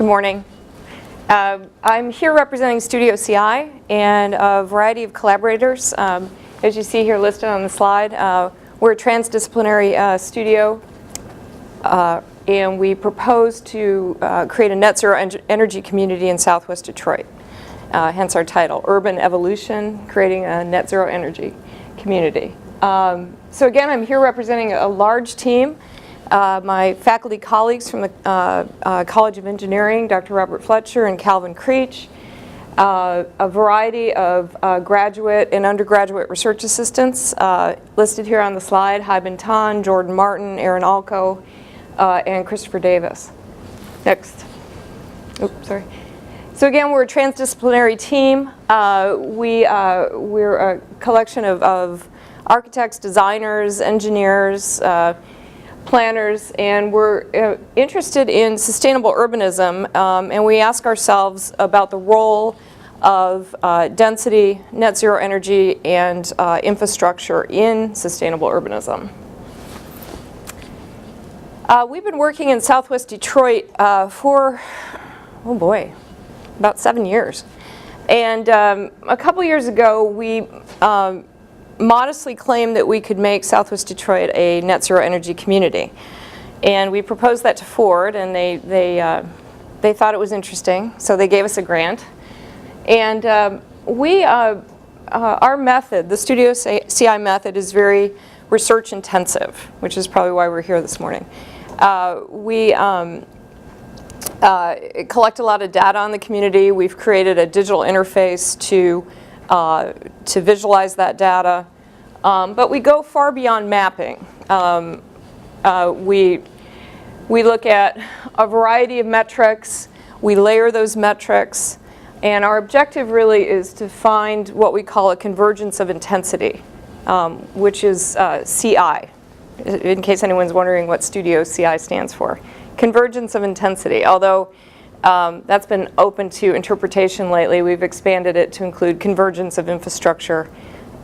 Good morning. I'm here representing Studio CI and a variety of collaborators. As you see here listed on the slide, we're a transdisciplinary studio, and we propose to create a net zero energy community in Southwest Detroit. Hence our title, Urban Evolution, Creating a Net Zero Energy Community. So again, I'm here representing a large team. My faculty colleagues from the College of Engineering, Dr. Robert Fletcher and Calvin Creech, a variety of graduate and undergraduate research assistants listed here on the slide, Hai Bin Tan, Jordan Martin, Aaron Alco, and Christopher Davis. Next. Oops, sorry. So again, we're a transdisciplinary team. We're a collection of architects, designers, engineers, planners, and we're interested in sustainable urbanism, and we ask ourselves about the role of density, net zero energy, and infrastructure in sustainable urbanism. We've been working in Southwest Detroit for, oh boy, about 7 years. And a couple years ago, we modestly claimed that we could make Southwest Detroit a net zero energy community. And we proposed that to Ford, and they thought it was interesting, so they gave us a grant. And our method, the Studio CI method, is very research intensive, which is probably why we're here this morning. We collect a lot of data on the community. We've created a digital interface to visualize that data, but we go far beyond mapping. We look at a variety of metrics, we layer those metrics, and our objective really is to find what we call a convergence of intensity, which is CI, in case anyone's wondering what Studio CI stands for. Convergence of intensity, although that's been open to interpretation lately. We've expanded it to include convergence of infrastructure,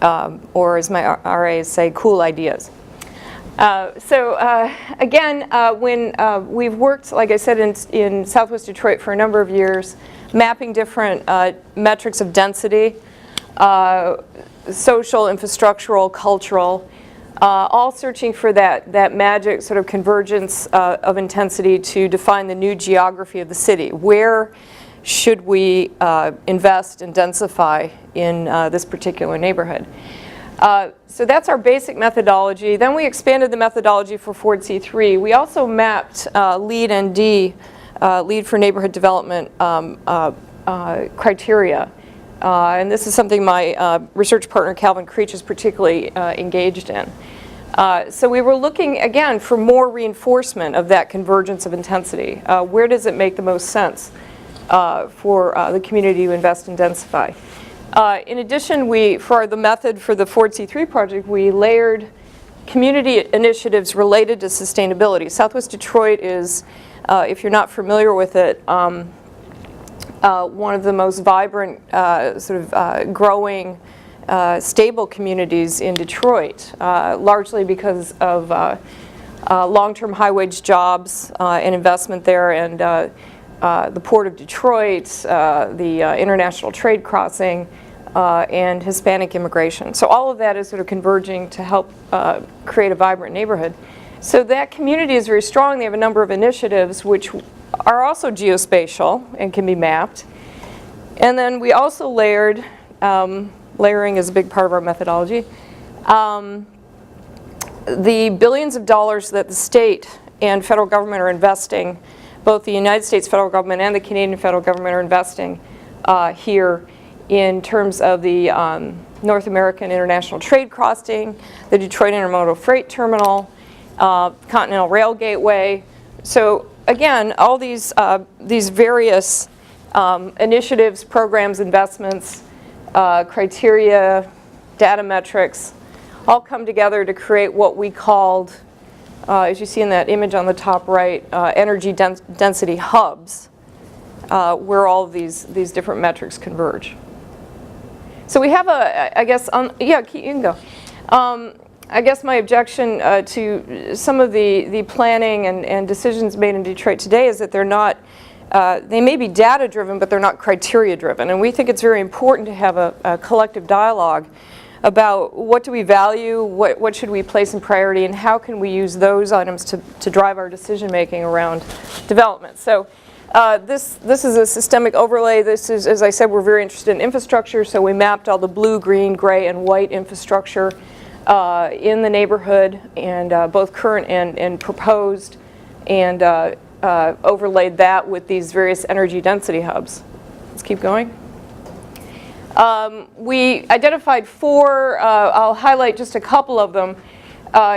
or as my RAs say, cool ideas. Again, when we've worked, like I said, in Southwest Detroit for a number of years, mapping different metrics of density, social, infrastructural, cultural, all searching for that magic sort of convergence of intensity to define the new geography of the city. Where should we invest and densify in this particular neighborhood? So that's our basic methodology. Then we expanded the methodology for Ford C3. We also mapped LEED ND, LEED for Neighborhood Development criteria. And this is something my research partner Calvin Creech is particularly engaged in. So we were looking, again, for more reinforcement of that convergence of intensity. Where does it make the most sense for the community to invest and densify? In addition, for the method for the Ford C3 project, we layered community initiatives related to sustainability. Southwest Detroit is, if you're not familiar with it, one of the most vibrant, growing, stable communities in Detroit, largely because of long-term high-wage jobs and investment there, and the Port of Detroit, the international trade crossing, and Hispanic immigration. So all of that is sort of converging to help create a vibrant neighborhood. So that community is very strong. They have a number of initiatives which are also geospatial and can be mapped. And then we also layered, layering is a big part of our methodology, the billions of dollars that the state and federal government are investing, both the United States federal government and the Canadian federal government are investing here in terms of the North American International Trade Crossing, the Detroit Intermodal Freight Terminal, Continental Rail Gateway. So again, all these various initiatives, programs, investments, criteria, data metrics, all come together to create what we called, as you see in that image on the top right, energy density hubs, where all of these different metrics converge. So we have I guess, yeah, you can go. I guess my objection to some of the planning and decisions made in Detroit today is that they're not they may be data-driven, but they're not criteria-driven. And we think it's very important to have a collective dialogue about what do we value, what should we place in priority, and how can we use those items to drive our decision-making around development. So this is a systemic overlay. This is, as I said, we're very interested in infrastructure, so we mapped all the blue, green, gray, and white infrastructure in the neighborhood, and both current and proposed, and overlaid that with these various energy density hubs. Let's keep going. We identified 4, I'll highlight just a couple of them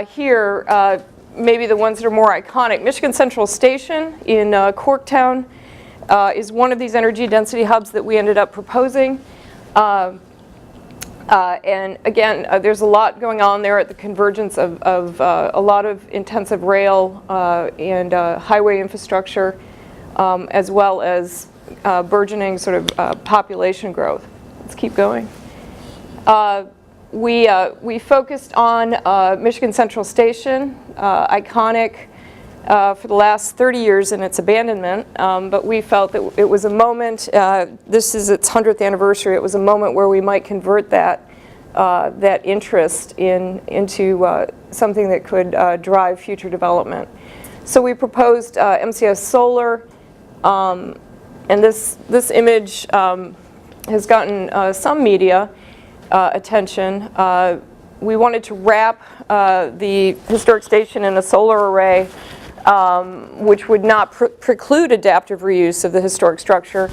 here, maybe the ones that are more iconic. Michigan Central Station in Corktown is one of these energy density hubs that we ended up proposing. And again, there's a lot going on there at the convergence of a lot of intensive rail and highway infrastructure, as well as burgeoning sort of population growth. Let's keep going. We focused on Michigan Central Station, iconic for the last 30 years in its abandonment, but we felt that it was a moment, this is its 100th anniversary, it was a moment where we might convert that interest into something that could drive future development. So we proposed MCS Solar, and this image has gotten some media attention. We wanted to wrap the historic station in a solar array, which would not preclude adaptive reuse of the historic structure,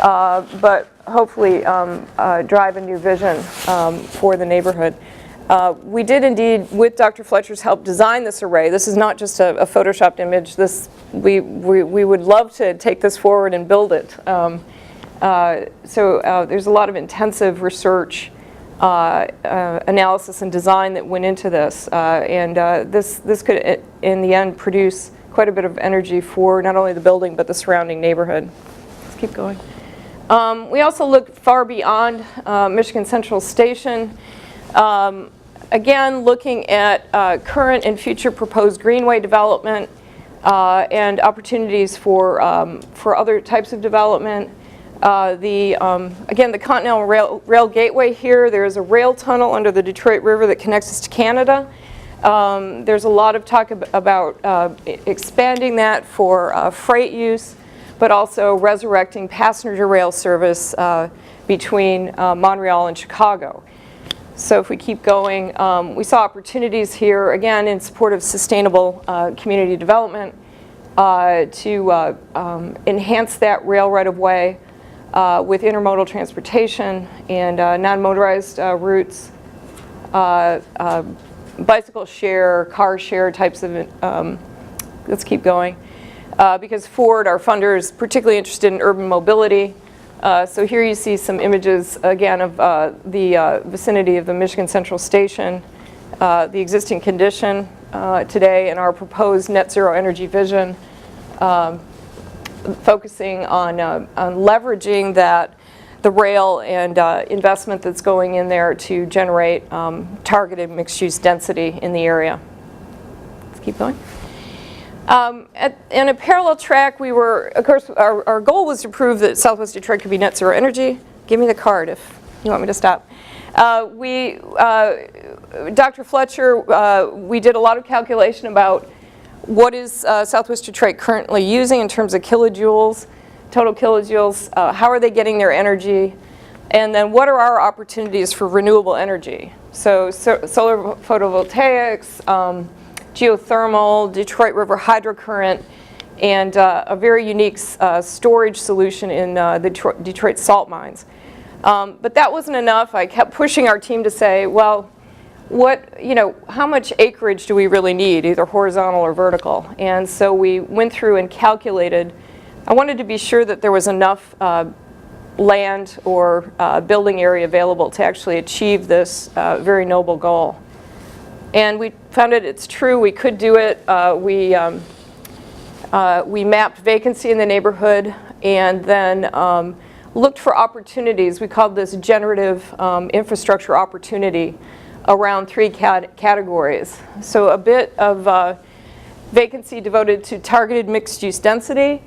but hopefully drive a new vision for the neighborhood. We did indeed, with Dr. Fletcher's help, design this array. This is not just a photoshopped image. We would love to take this forward and build it. So there's a lot of intensive research, analysis and design that went into this, and this could, in the end, produce quite a bit of energy for not only the building but the surrounding neighborhood. Let's keep going. We also looked far beyond Michigan Central Station. Again, looking at current and future proposed greenway development and opportunities for other types of development. Again, the Continental Rail Gateway here, there is a rail tunnel under the Detroit River that connects us to Canada. There's a lot of talk about expanding that for freight use, but also resurrecting passenger rail service between Montreal and Chicago. So if we keep going, we saw opportunities here, again, in support of sustainable community development to enhance that rail right-of-way with intermodal transportation and non-motorized routes, bicycle share, car share types of, let's keep going. Because Ford, our funder, is particularly interested in urban mobility. So here you see some images, again, of the vicinity of the Michigan Central Station, the existing condition today, and our proposed net zero energy vision, focusing on leveraging the rail and investment that's going in there to generate targeted mixed-use density in the area. Let's keep going. In a parallel track, we were, of course, our goal was to prove that Southwest Detroit could be net zero energy. Give me the card if you want me to stop. Dr. Fletcher, we did a lot of calculation about what is Southwest Detroit currently using in terms of kilojoules, total kilojoules, how are they getting their energy, and then what are our opportunities for renewable energy. So solar photovoltaics, geothermal, Detroit River hydrocurrent, and a very unique storage solution in the Detroit salt mines. But that wasn't enough. I kept pushing our team to say, well, how much acreage do we really need, either horizontal or vertical? And so we went through and calculated. I wanted to be sure that there was enough land or building area available to actually achieve this very noble goal. And we found it's true, we could do it. We mapped vacancy in the neighborhood and then looked for opportunities. We called this generative infrastructure opportunity around 3 categories. So a bit of vacancy devoted to targeted mixed-use density,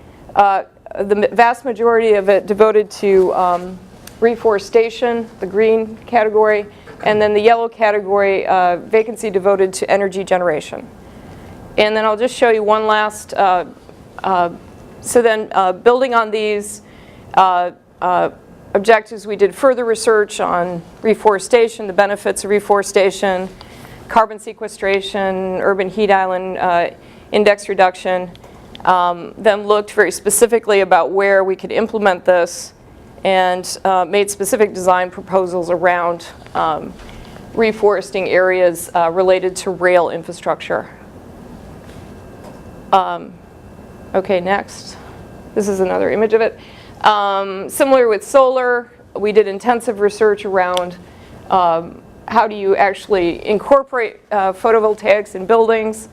the vast majority of it devoted to reforestation, the green category, and then the yellow category, vacancy devoted to energy generation. And then I'll just show you one last, so then building on these objectives, we did further research on reforestation, the benefits of reforestation, carbon sequestration, urban heat island index reduction, then looked very specifically about where we could implement this and made specific design proposals around reforesting areas related to rail infrastructure. Okay, next. This is another image of it. Similar with solar, we did intensive research around how do you actually incorporate photovoltaics in buildings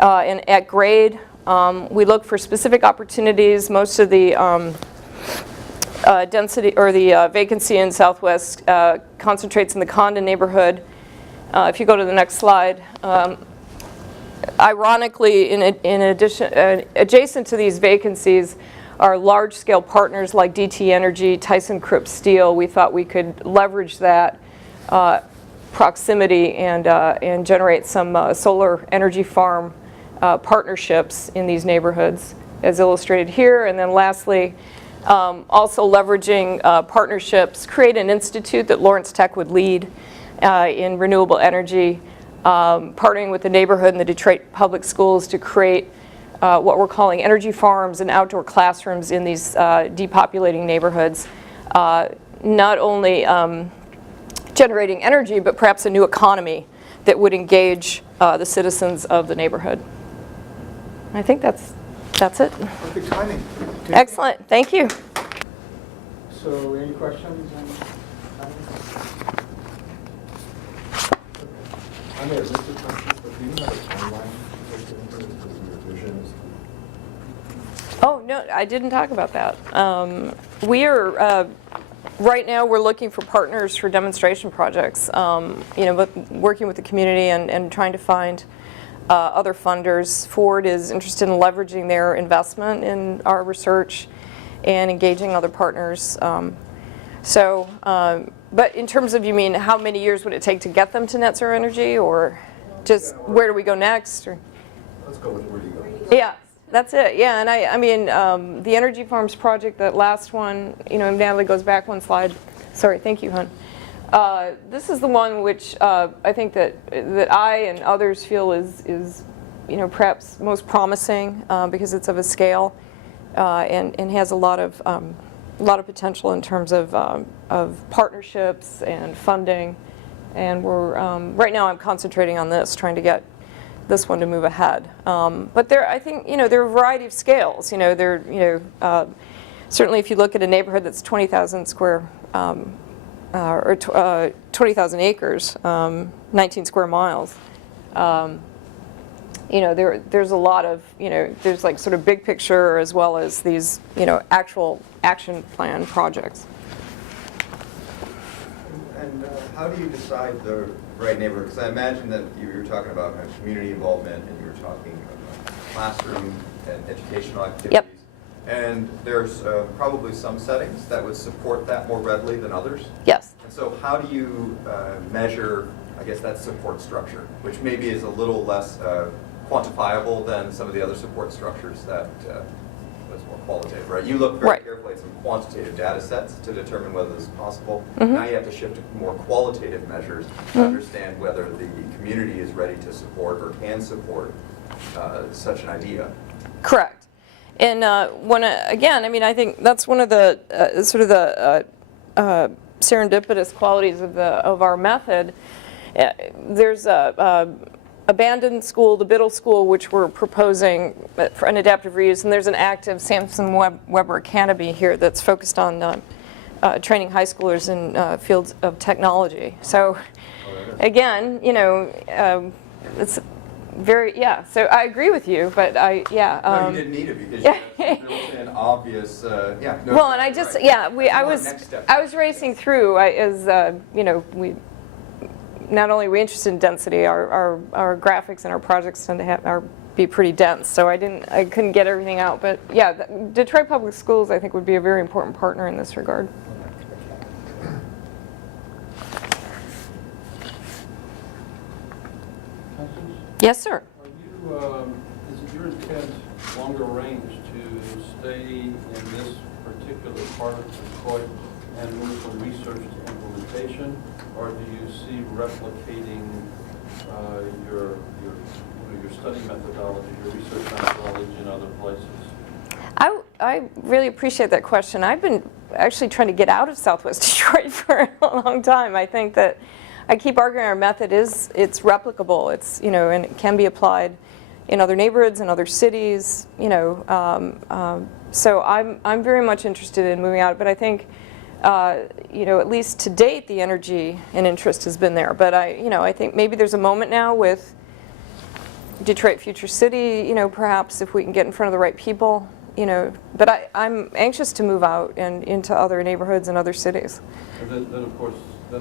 and at grade. We look for specific opportunities. Most of the density or the vacancy in Southwest concentrates in the Condon neighborhood. If you go to the next slide, ironically, in addition, adjacent to these vacancies are large-scale partners like DT Energy, ThyssenKrupp Steel. We thought we could leverage that proximity and generate some solar energy farm partnerships in these neighborhoods, as illustrated here. And then lastly, also leveraging partnerships, create an institute that Lawrence Tech would lead in renewable energy, partnering with the neighborhood and the Detroit Public Schools to create what we're calling energy farms and outdoor classrooms in these depopulating neighborhoods, not only generating energy, but perhaps a new economy that would engage the citizens of the neighborhood. I think that's it. Perfect timing. Excellent. Thank you. So, any questions? I may have missed the questions, but do you have a timeline for your visions? Oh, no, I didn't talk about that. We are, right now, we're looking for partners for demonstration projects, but working with the community and trying to find other funders. Ford is interested in leveraging their investment in our research and engaging other partners. But in terms of, you mean, how many years would it take to get them to net zero energy, or just where do we go next? Or? Let's go with where do you go. Yeah, that's it. Yeah, and I mean, the Energy Farms project, that last one, Natalie goes back one slide. Sorry, thank you, hon. This is the one which I think that I and others feel is perhaps most promising because it's of a scale and has a lot of potential in terms of partnerships and funding. And we're right now I'm concentrating on this, trying to get this one to move ahead. But I think there are a variety of scales. Certainly if you look at a neighborhood that's 20,000 square. Or 20,000 acres, 19 square miles. There's a lot of, there's like sort of big picture as well as these, actual action plan projects. And how do you decide the right neighborhood? Because I imagine that you were talking about kind of community involvement and you were talking about classroom and educational activities. Yep. And there's probably some settings that would support that more readily than others. Yes. And so how do you measure, I guess, that support structure, which maybe is a little less quantifiable than some of the other support structures that was more qualitative, right? You look very carefully at some quantitative data sets to determine whether this is possible. Mm-hmm. Now you have to shift to more qualitative measures to understand whether the community is ready to support or can support such an idea. Correct. And again, I mean, I think that's one of the sort of the serendipitous qualities of our method. There's a abandoned school, the Biddle School, which we're proposing for an adaptive reuse, and there's an active Sampson Weber Academy here that's focused on training high schoolers in fields of technology. So, again, it's very, so I agree with you, but no, you didn't need it because you had built-in obvious, No, well, and I just, right. I was racing through, we not only are we interested in density, our graphics and our projects tend to have, our be pretty dense, so I couldn't get everything out. But yeah, Detroit Public Schools, I think, would be a very important partner in this regard. Constance, Yes, sir. is it your intent, longer range, to stay in this particular part of Detroit and move from research to implementation, or do you see replicating your study methodology, your research methodology in other places? I really appreciate that question. I've been actually trying to get out of Southwest Detroit for a long time. I think that I keep arguing our method it's replicable. It's, you know, and it can be applied in other neighborhoods and other cities. You know, so I'm very much interested in moving out. But I think, you know, at least to date, the energy and interest has been there. But I think maybe there's a moment now with Detroit Future City. You know, perhaps if we can get in front of the right people. You know, but I'm anxious to move out and into other neighborhoods and other cities. And then of course you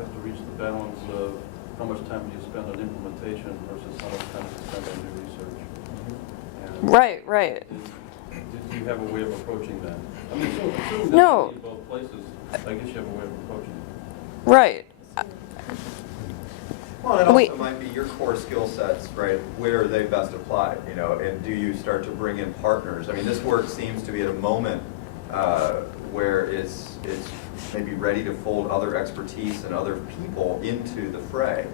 have to reach the balance of how much time do you spend on implementation versus how much time do you spend on new research. And Right. do you have a way of approaching that? I mean, assuming No. that in both places, I guess you have a way of approaching it. Right. Well, it also might be your core skill sets, right? Where are they best applied, you know? And do you start to bring in partners? I mean, this work seems to be at a moment where it's maybe ready to fold other expertise and other people into the fray,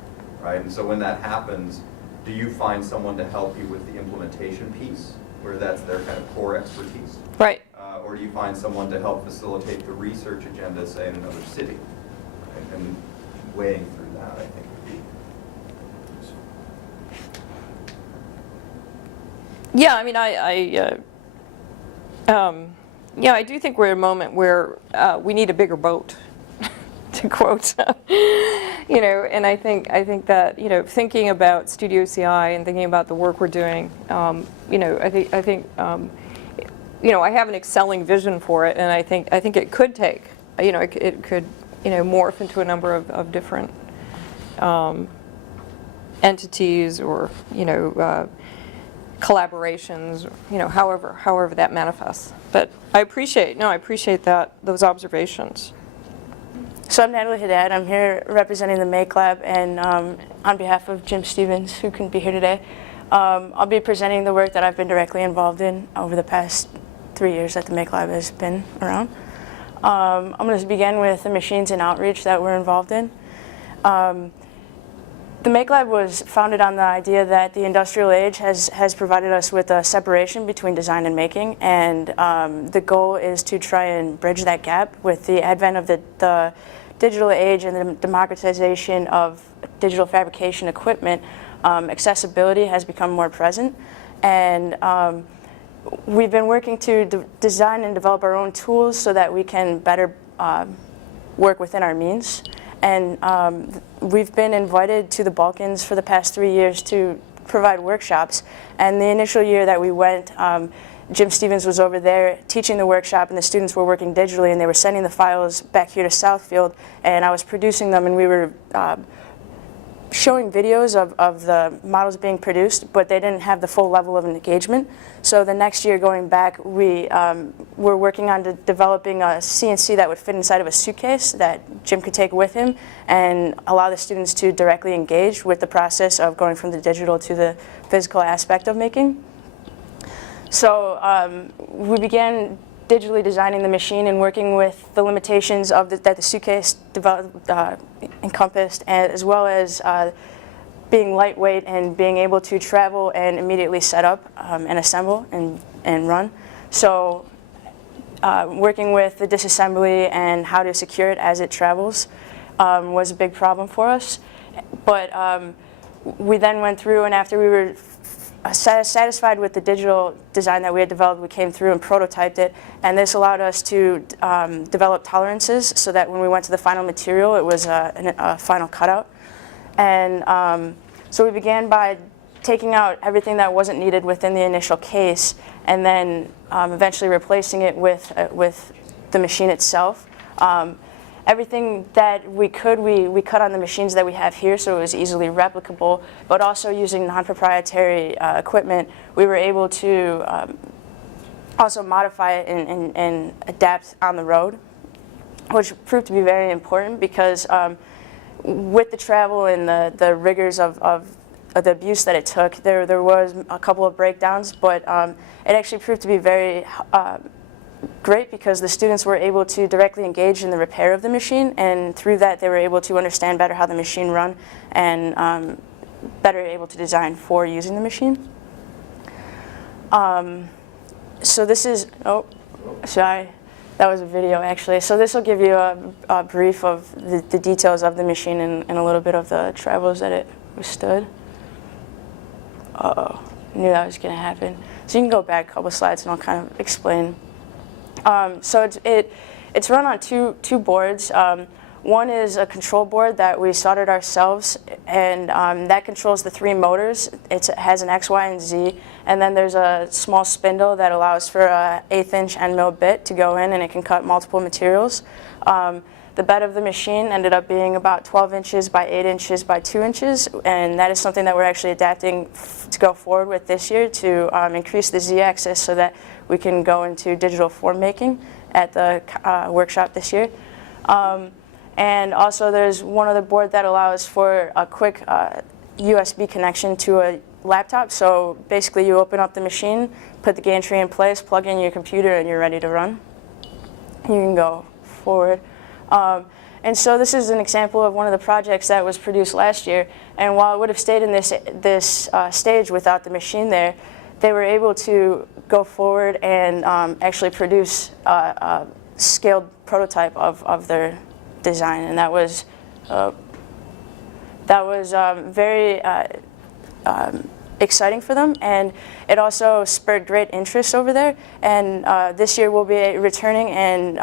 right? And so when that happens, do you find someone to help you with the implementation piece, where that's their kind of core expertise? Right. Or do you find someone to help facilitate the research agenda, say, in another city? Right? And weighing through that, I think, would be. Yeah, I mean, yeah, I do think we're at a moment where we need a bigger boat, to quote, you know, and I think that, you know, thinking about Studio CI and thinking about the work we're doing, you know, I think, you know, I have an excelling vision for it, and I think it could take, you know, it could, you know, morph into a number of different entities or, you know, collaborations, you know, however that manifests. But I appreciate those observations. So I'm Natalie Haddad. I'm here representing the Make Lab, and on behalf of Jim Stevens, who couldn't be here today, I'll be presenting the work that I've been directly involved in over the past 3 years that the Make Lab has been around. I'm going to begin with the machines and outreach that we're involved in. The Make Lab was founded on the idea that the industrial age has provided us with a separation between design and making, and the goal is to try and bridge that gap. With the advent of the digital age and the democratization of digital fabrication equipment, accessibility has become more present, and we've been working to design and develop our own tools so that we can better work within our means. And we've been invited to the Balkans for the past 3 years to provide workshops. And the initial year that we went, Jim Stevens was over there teaching the workshop, and the students were working digitally, and they were sending the files back here to Southfield, and I was producing them, and we were showing videos of the models being produced, but they didn't have the full level of engagement. So the next year going back, we were working on developing a CNC that would fit inside of a suitcase that Jim could take with him and allow the students to directly engage with the process of going from the digital to the physical aspect of making. So we began digitally designing the machine and working with the limitations of that the suitcase encompassed, as well as being lightweight and being able to travel and immediately set up and assemble and run. So working with the disassembly and how to secure it as it travels was a big problem for us. But we then went through, and after we were satisfied with the digital design that we had developed, we came through and prototyped it, and this allowed us to develop tolerances so that when we went to the final material, it was a final cutout. And so we began by taking out everything that wasn't needed within the initial case, and then eventually replacing it with the machine itself. everything that we could, we cut on the machines that we have here, so it was easily replicable, but also using non-proprietary equipment, we were able to also modify it and adapt on the road, which proved to be very important because with the travel and the rigors of the abuse that it took, there was a couple of breakdowns, but it actually proved to be very great because the students were able to directly engage in the repair of the machine, and through that they were able to understand better how the machine run and better able to design for using the machine. So this is, oh, sorry, that was a video actually. So this will give you a brief of the details of the machine and a little bit of the travels that it withstood. Uh-oh, knew that was going to happen. So you can go back a couple slides and I'll kind of explain. So it's run on two boards. One is a control board that we soldered ourselves, and that controls the 3 motors. It has an X, Y, and Z, and then there's a small spindle that allows for a 1/8" end mill bit to go in, and it can cut multiple materials. The bed of the machine ended up being about 12 inches by 8 inches by 2 inches, and that is something that we're actually adapting to go forward with this year to increase the Z-axis so that we can go into digital form making at the workshop this year. And also there's one other board that allows for a quick USB connection to a laptop. So basically you open up the machine, put the gantry in place, plug in your computer, and you're ready to run. You can go forward. And so this is an example of one of the projects that was produced last year. And while it would have stayed in this stage without the machine there, they were able to go forward and actually produce a scaled prototype of their design, and that was very exciting for them, and it also spurred great interest over there. And this year we'll be returning and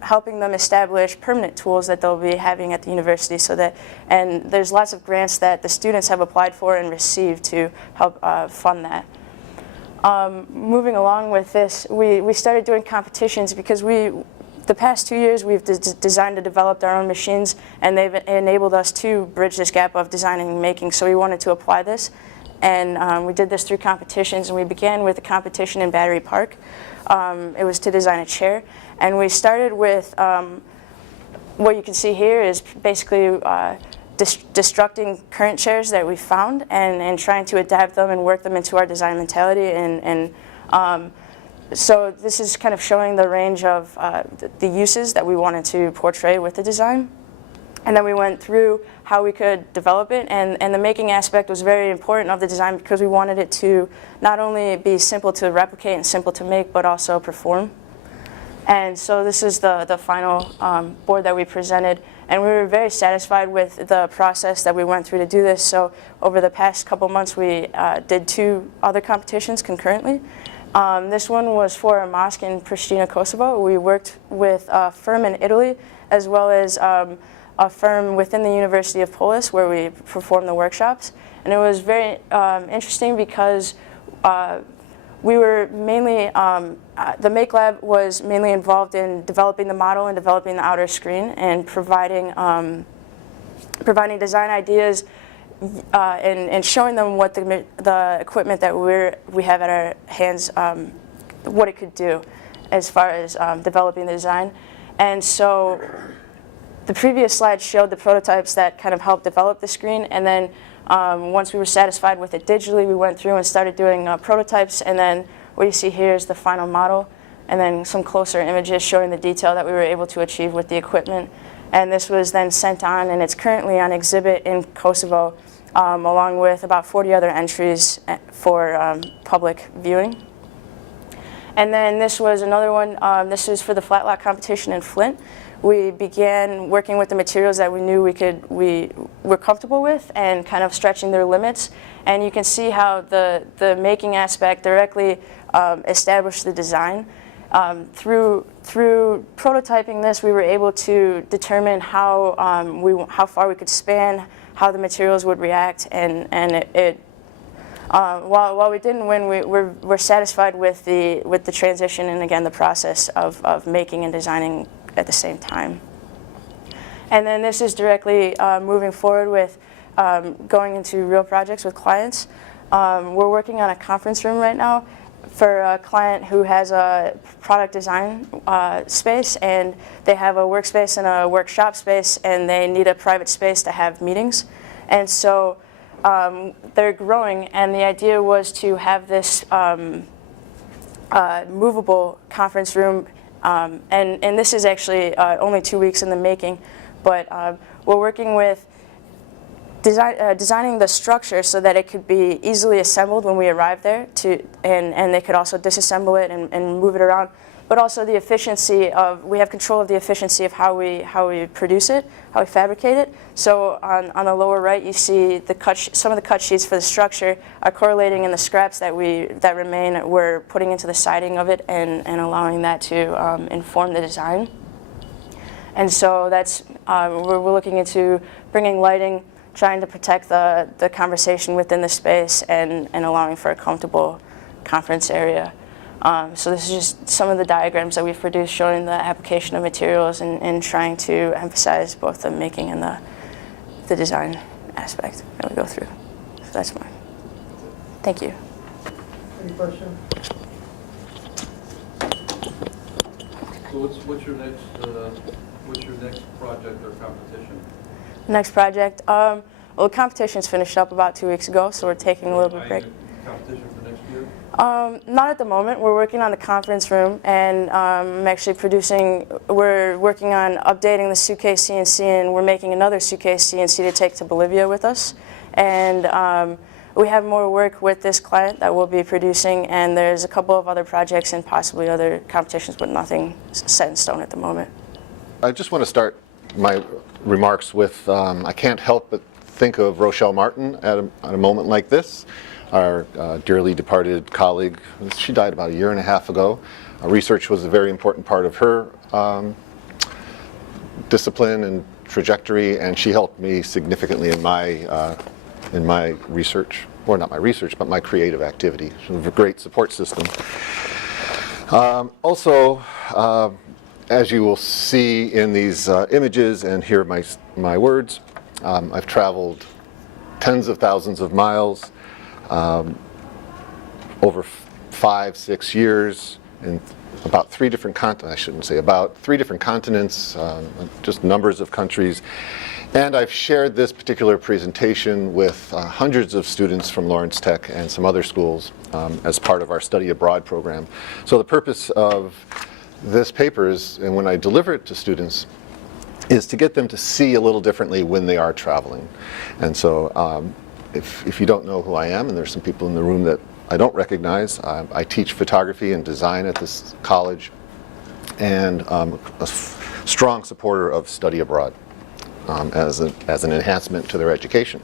helping them establish permanent tools that they'll be having at the university. So that, and there's lots of grants that the students have applied for and received to help fund that. Moving along with this, we started doing competitions because the past 2 years we've designed and developed our own machines, and they've enabled us to bridge this gap of designing and making, so we wanted to apply this. And we did this through competitions, and we began with a competition in Battery Park. It was to design a chair, and we started with what you can see here is basically destructing current chairs that we found and trying to adapt them and work them into our design mentality. So this is kind of showing the range of the uses that we wanted to portray with the design. And then we went through how we could develop it, and the making aspect was very important of the design because we wanted it to not only be simple to replicate and simple to make, but also perform. And so this is the final board that we presented, and we were very satisfied with the process that we went through to do this. So over the past couple months we did 2 other competitions concurrently. This one was for a mosque in Pristina, Kosovo. We worked with a firm in Italy as well as a firm within the University of Polis where we performed the workshops. And it was very interesting because we were mainly, the Make Lab was mainly involved in developing the model and developing the outer screen and providing design ideas and showing them what the equipment that we have at our hands, what it could do as far as developing the design. And so the previous slide showed the prototypes that kind of helped develop the screen, and then once we were satisfied with it digitally, we went through and started doing prototypes, and then what you see here is the final model, and then some closer images showing the detail that we were able to achieve with the equipment. And this was then sent on, and it's currently on exhibit in Kosovo, along with about 40 other entries for public viewing. And then this was another one, this is for the flat lock competition in Flint. We began working with the materials that we knew we were comfortable with and kind of stretching their limits. And you can see how the making aspect directly established the design. Through prototyping this, we were able to determine how far we could span, how the materials would react, and while we didn't win, we're satisfied with the transition and again the process of making and designing at the same time. And then this is directly moving forward with going into real projects with clients. We're working on a conference room right now for a client who has a product design space, and they have a workspace and a workshop space, and they need a private space to have meetings. And so they're growing, and the idea was to have this movable conference room, and this is actually only 2 weeks in the making, but we're working with designing the structure so that it could be easily assembled when we arrive there, and they could also disassemble it and move it around. But also the efficiency of, we have control of the efficiency of how we produce it, how we fabricate it. So on the lower right, you see some of the cut sheets for the structure are correlating in the scraps that remain. We're putting into the siding of it and allowing that to inform the design. And so that's we're looking into bringing lighting, trying to protect the conversation within the space, and allowing for a comfortable conference area. So this is just some of the diagrams that we've produced showing the application of materials and trying to emphasize both the making and the design aspect that we go through. So that's mine. Thank you. Any questions? So what's your next project or competition? Next project, well, the competition's finished up about 2 weeks ago, so we're taking a little bit of break. Competition for next year? Not at the moment. We're working on the conference room, and I'm actually we're working on updating the suitcase CNC, and we're making another suitcase CNC to take to Bolivia with us. And we have more work with this client that we'll be producing, and there's a couple of other projects and possibly other competitions, but nothing set in stone at the moment. I just want to start my remarks with, I can't help but think of Rochelle Martin at a moment like this, our dearly departed colleague. She died about 1.5 years ago. Research was a very important part of her discipline and trajectory, and she helped me significantly in my research, or not my research, but my creative activity. She was a great support system. Also, as you will see in these images and hear my words, I've traveled tens of thousands of miles over 5-6 years in about 3 different continents. I shouldn't say about 3 different continents, just numbers of countries. And I've shared this particular presentation with hundreds of students from Lawrence Tech and some other schools as part of our study abroad program. So the purpose of this paper is, and when I deliver it to students, is to get them to see a little differently when they are traveling. And so if you don't know who I am, and there's some people in the room that I don't recognize, I teach photography and design at this college, and a strong supporter of study abroad as an enhancement to their education.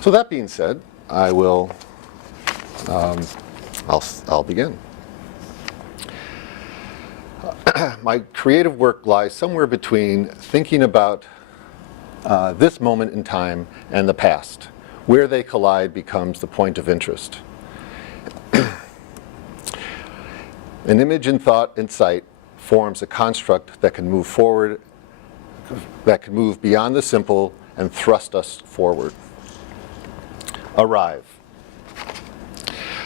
So that being said, I'll begin. My creative work lies somewhere between thinking about this moment in time and the past. Where they collide becomes the point of interest. An image in thought and sight forms a construct that can move forward, that can move beyond the simple and thrust us forward. Arrive.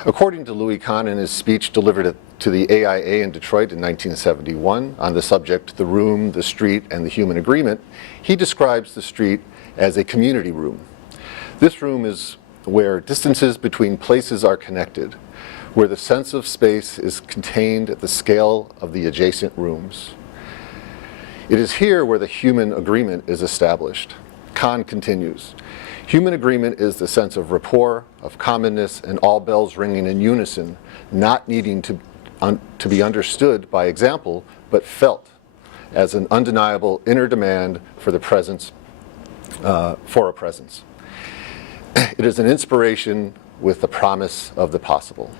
According to Louis Kahn in his speech delivered to the AIA in Detroit in 1971 on the subject, the room, the street, and the human agreement, he describes the street as a community room. This room is where distances between places are connected, where the sense of space is contained at the scale of the adjacent rooms. It is here where the human agreement is established. Kahn continues, human agreement is the sense of rapport, of commonness, and all bells ringing in unison, not needing to be understood by example, but felt as an undeniable inner demand for the presence, for a presence. It is an inspiration with the promise of the possible.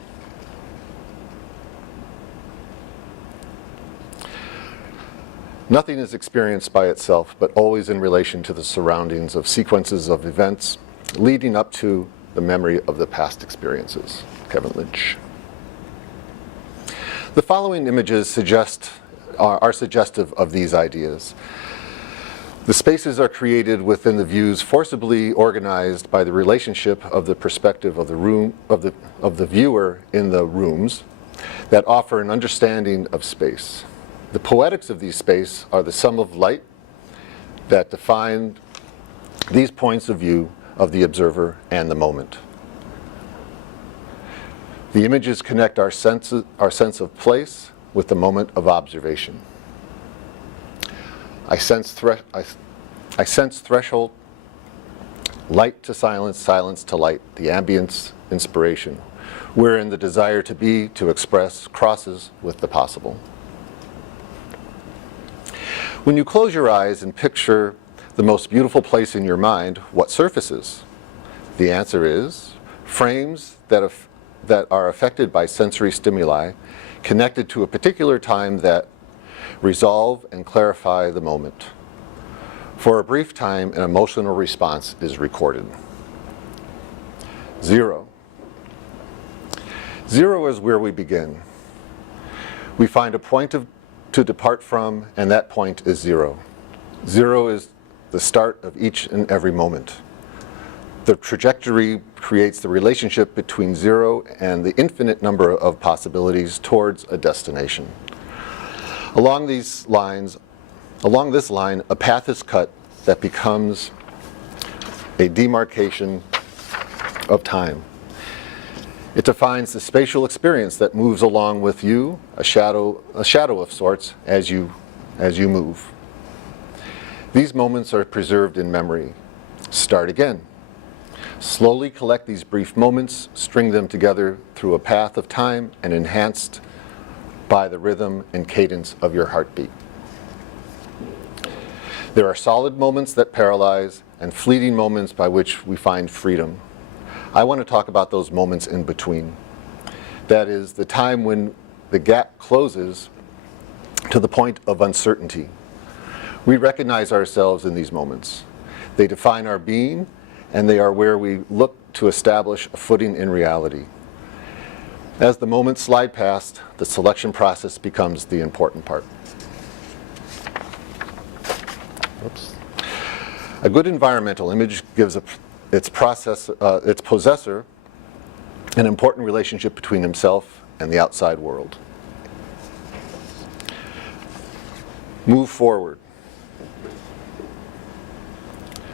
Nothing is experienced by itself, but always in relation to the surroundings of sequences of events leading up to the memory of the past experiences. Kevin Lynch. The following images are suggestive of these ideas. The spaces are created within the views forcibly organized by the relationship of the perspective of the room of the viewer in the rooms that offer an understanding of space. The poetics of these spaces are the sum of light that define these points of view of the observer and the moment. The images connect our sense of place with the moment of observation. I sense threshold, light to silence, silence to light, the ambience, inspiration, wherein the desire to be, to express, crosses with the possible. When you close your eyes and picture the most beautiful place in your mind, what surfaces? The answer is frames that are affected by sensory stimuli, connected to a particular time that resolve and clarify the moment. For a brief time, an emotional response is recorded. 0. 0 is where we begin. We find a point to depart from, and that point is 0. 0 is the start of each and every moment. The trajectory creates the relationship between 0 and the infinite number of possibilities towards a destination. Along this line, a path is cut that becomes a demarcation of time. It defines the spatial experience that moves along with you, a shadow of sorts, as you move. These moments are preserved in memory. Start again. Slowly collect these brief moments, string them together through a path of time, and enhanced by the rhythm and cadence of your heartbeat. There are solid moments that paralyze and fleeting moments by which we find freedom. I want to talk about those moments in between. That is, the time when the gap closes to the point of uncertainty. We recognize ourselves in these moments. They define our being, and they are where we look to establish a footing in reality. As the moments slide past, the selection process becomes the important part. Oops. A good environmental image gives its possessor an important relationship between himself and the outside world. Move forward.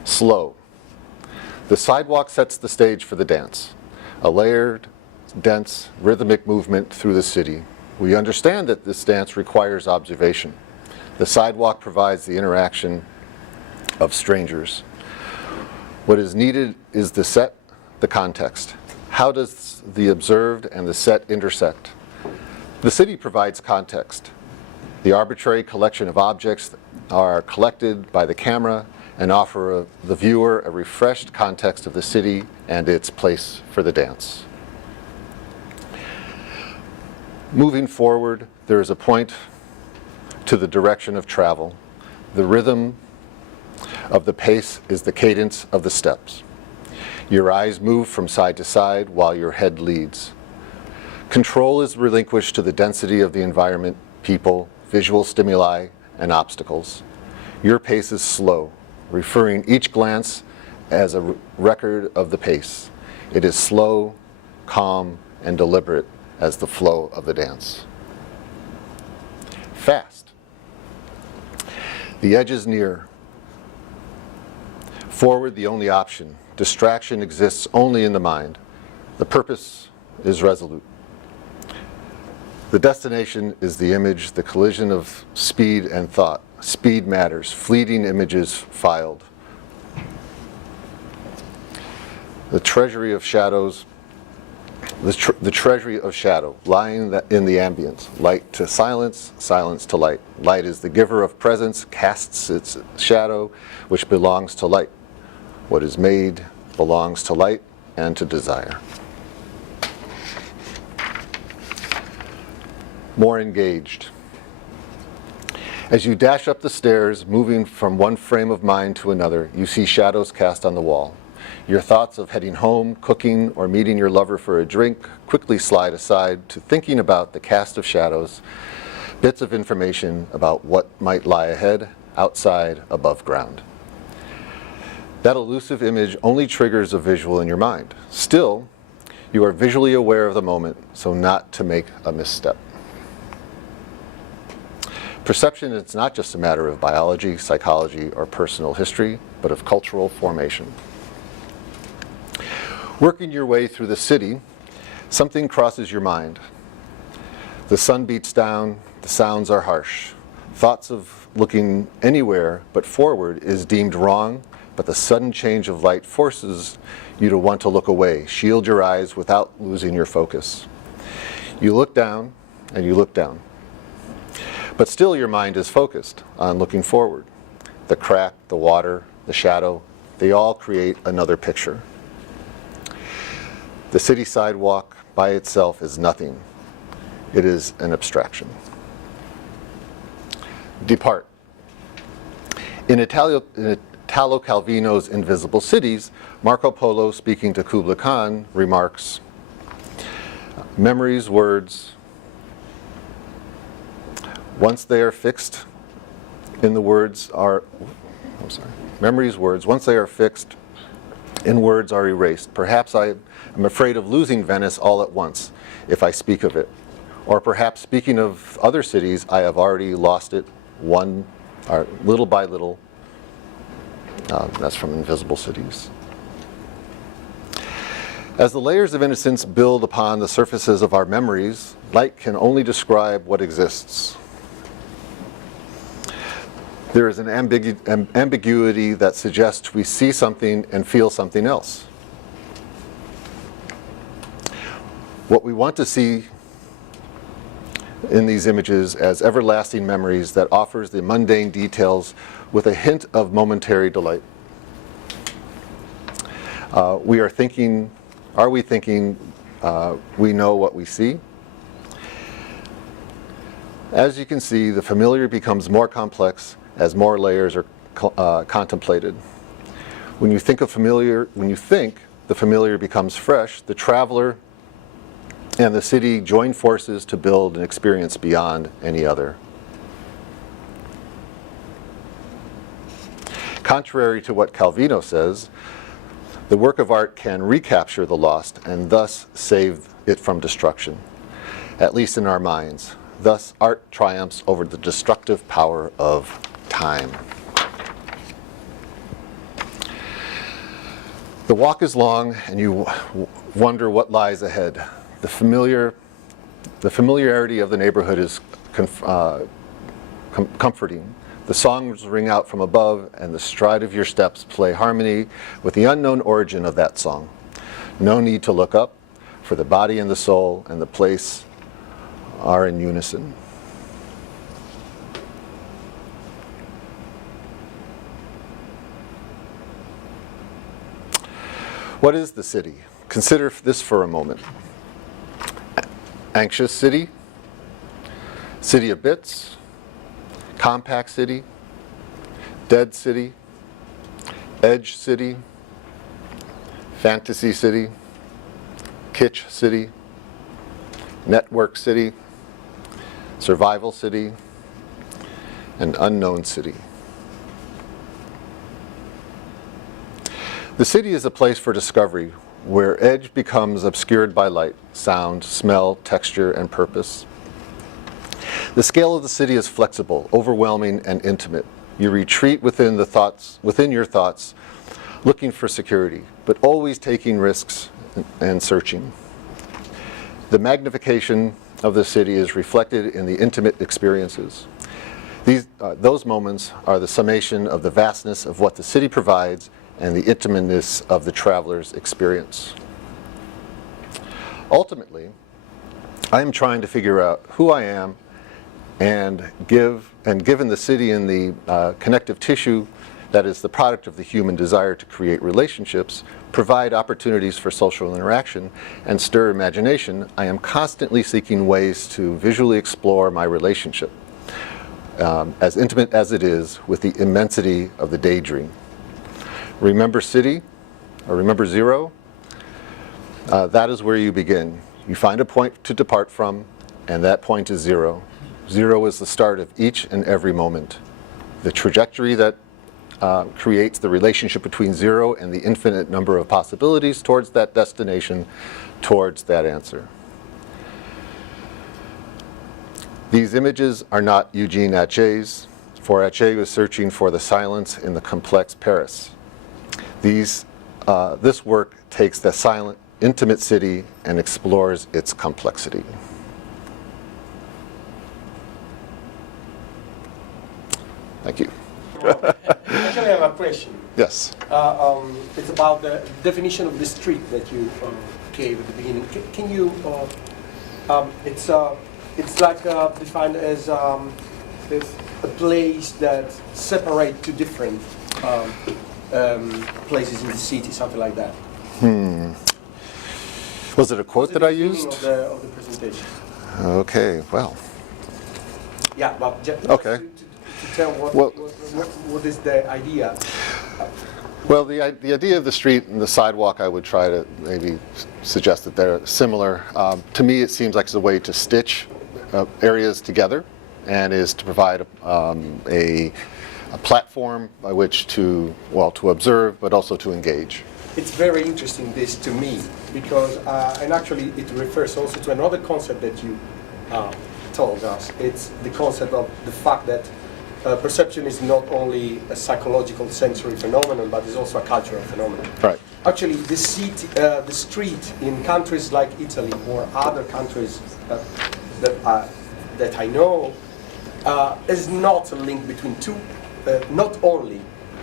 Slow. The sidewalk sets the stage for the dance, a layered, dense, rhythmic movement through the city. We understand that this dance requires observation. The sidewalk provides the interaction of strangers. What is needed is the set, the context. How does the observed and the set intersect? The city provides context. The arbitrary collection of objects are collected by the camera and offer the viewer a refreshed context of the city and its place for the dance. Moving forward, there is a point to the direction of travel. The rhythm of the pace is the cadence of the steps. Your eyes move from side to side while your head leads. Control is relinquished to the density of the environment, people, visual stimuli, and obstacles. Your pace is slow, referring each glance as a record of the pace. It is slow, calm, and deliberate as the flow of the dance. Fast. The edge is near. Forward, the only option. Distraction exists only in the mind. The purpose is resolute. The destination is the image, the collision of speed and thought. Speed matters. Fleeting images filed. The treasury of shadows. The treasury of shadow, lying in the ambience. Light to silence, silence to light. Light is the giver of presence, casts its shadow, which belongs to light. What is made belongs to light and to desire. More engaged. As you dash up the stairs, moving from one frame of mind to another, you see shadows cast on the wall. Your thoughts of heading home, cooking, or meeting your lover for a drink quickly slide aside to thinking about the cast of shadows, bits of information about what might lie ahead, outside, above ground. That elusive image only triggers a visual in your mind. Still, you are visually aware of the moment, so not to make a misstep. Perception is not just a matter of biology, psychology, or personal history, but of cultural formation. Working your way through the city, something crosses your mind. The sun beats down, the sounds are harsh. Thoughts of looking anywhere but forward is deemed wrong, but the sudden change of light forces you to want to look away, shield your eyes without losing your focus. You look down and you look down. But still your mind is focused on looking forward. The crack, the water, the shadow, they all create another picture. The city sidewalk by itself is nothing. It is an abstraction. Depart. In Italo Calvino's Invisible Cities, Marco Polo, speaking to Kubla Khan, remarks, memories, words, once they are fixed in the words are, memories, words, once they are fixed in words are erased. Perhaps I am afraid of losing Venice all at once if I speak of it. Or perhaps speaking of other cities, I have already lost it little by little. That's from Invisible Cities. As the layers of innocence build upon the surfaces of our memories, light can only describe what exists. There is an ambiguity that suggests we see something and feel something else. What we want to see in these images as everlasting memories that offers the mundane details with a hint of momentary delight. Are we thinking we know what we see? As you can see, the familiar becomes more complex as more layers are contemplated. When you think the familiar becomes fresh, the traveler and the city join forces to build an experience beyond any other. Contrary to what Calvino says, the work of art can recapture the lost and thus save it from destruction, at least in our minds. Thus, art triumphs over the destructive power of time. The walk is long and you wonder what lies ahead. The familiarity of the neighborhood is comforting. The songs ring out from above and the stride of your steps play harmony with the unknown origin of that song. No need to look up, for the body and the soul and the place are in unison. What is the city? Consider this for a moment. Anxious city, city of bits, compact city, dead city, edge city, fantasy city, kitsch city, network city, survival city, and unknown city. The city is a place for discovery where edge becomes obscured by light, sound, smell, texture, and purpose. The scale of the city is flexible, overwhelming, and intimate. You retreat within your thoughts, looking for security, but always taking risks and searching. The magnification of the city is reflected in the intimate experiences. Those moments are the summation of the vastness of what the city provides and the intimateness of the traveler's experience. Ultimately, I am trying to figure out who I am and given the city and the connective tissue that is the product of the human desire to create relationships, provide opportunities for social interaction, and stir imagination, I am constantly seeking ways to visually explore my relationship, as intimate as it is with the immensity of the daydream. Remember city, or remember zero? That is where you begin. You find a point to depart from, and that point is zero. Zero is the start of each and every moment. the trajectory that creates the relationship between 0 and the infinite number of possibilities towards that destination, towards that answer. These images are not Eugene Atget's, for Atget was searching for the silence in the complex Paris. This work takes the silent, intimate city and explores its complexity. Thank you. Actually, I have a question. Yes. It's about the definition of the street that you gave at the beginning. Can you? It's like defined as a place that separates two different places in the city, something like that. Was it a quote that I used? Of the presentation. Okay. Well. Yeah, but just Okay. to tell Well- what is the idea. Well, the idea of the street and the sidewalk, I would try to maybe suggest that they're similar. To me, it seems like it's a way to stitch areas together, and is to provide a platform by which to observe, but also to engage. It's very interesting, this, to me, because, and actually it refers also to another concept that you told us. It's the concept of the fact that perception is not only a psychological sensory phenomenon, but is also a cultural phenomenon. Right. Actually, the street in countries like Italy or other countries that I know is not a link between two, not only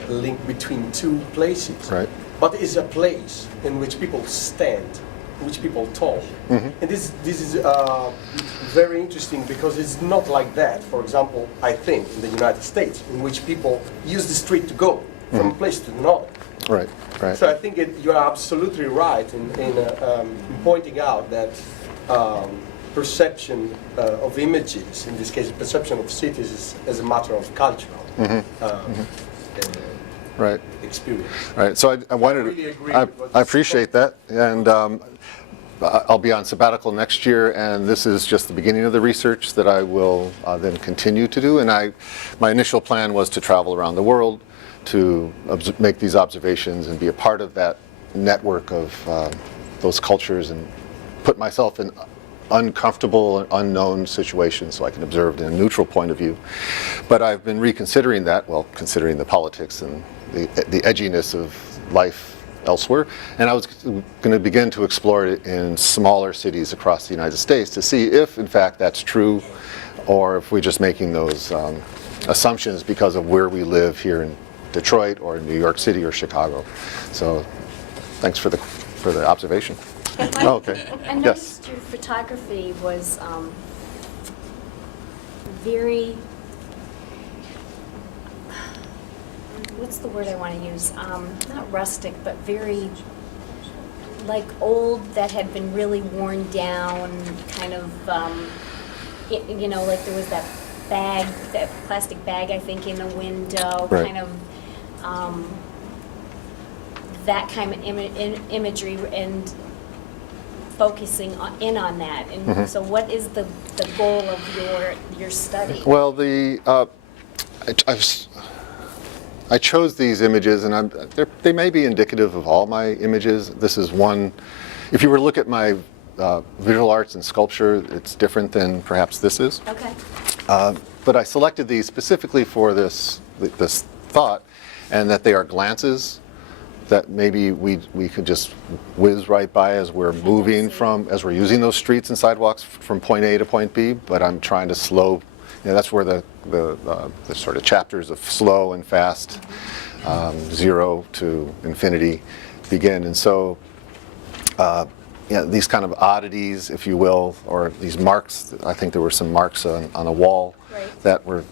a link between two places, Right. but is a place in which people stand, in which people talk. Mm-hmm. And this is very interesting because it's not like that, for example, I think, in the United States, in which people use the street to go from a place to another. Right. Right. So I think you are absolutely right in pointing out that perception of images, in this case perception of cities, is a matter of cultural Right. experience. Right. So I wanted really agree to. with what I you appreciate that, and I'll be on sabbatical next year, and this is just the beginning of the research that I will then continue to do. And my initial plan was to travel around the world to make these observations and be a part of that network of those cultures and put myself in uncomfortable and unknown situations so I can observe in a neutral point of view. But I've been reconsidering that, well, considering the politics and the edginess of life elsewhere, and I was going to begin to explore it in smaller cities across the United States to see if, in fact, that's true, or if we're just making those assumptions because of where we live here in Detroit or in New York City or Chicago. So thanks for the observation. Oh, okay. I Yes. noticed your photography was very, what's the word I want to use? Not rustic, but very, like old, that had been really worn down, kind of, you know, like there was that bag, that plastic bag, I think, in the window, Right. kind of, that kind of imagery, and focusing in on that. And so what is the goal of your study? Well, I chose these images, and they may be indicative of all my images. This is one. If you were to look at my visual arts and sculpture, it's different than perhaps this is. Okay. But I selected these specifically for this thought, and that they are glances that maybe we could just whiz right by as we're moving as we're using those streets and sidewalks from point A to point B. But I'm trying to slow. That's where the sort of chapters of slow and fast, 0 to infinity, begin. And so, these kind of oddities, if you will, or these marks. I think there were some marks on a wall that were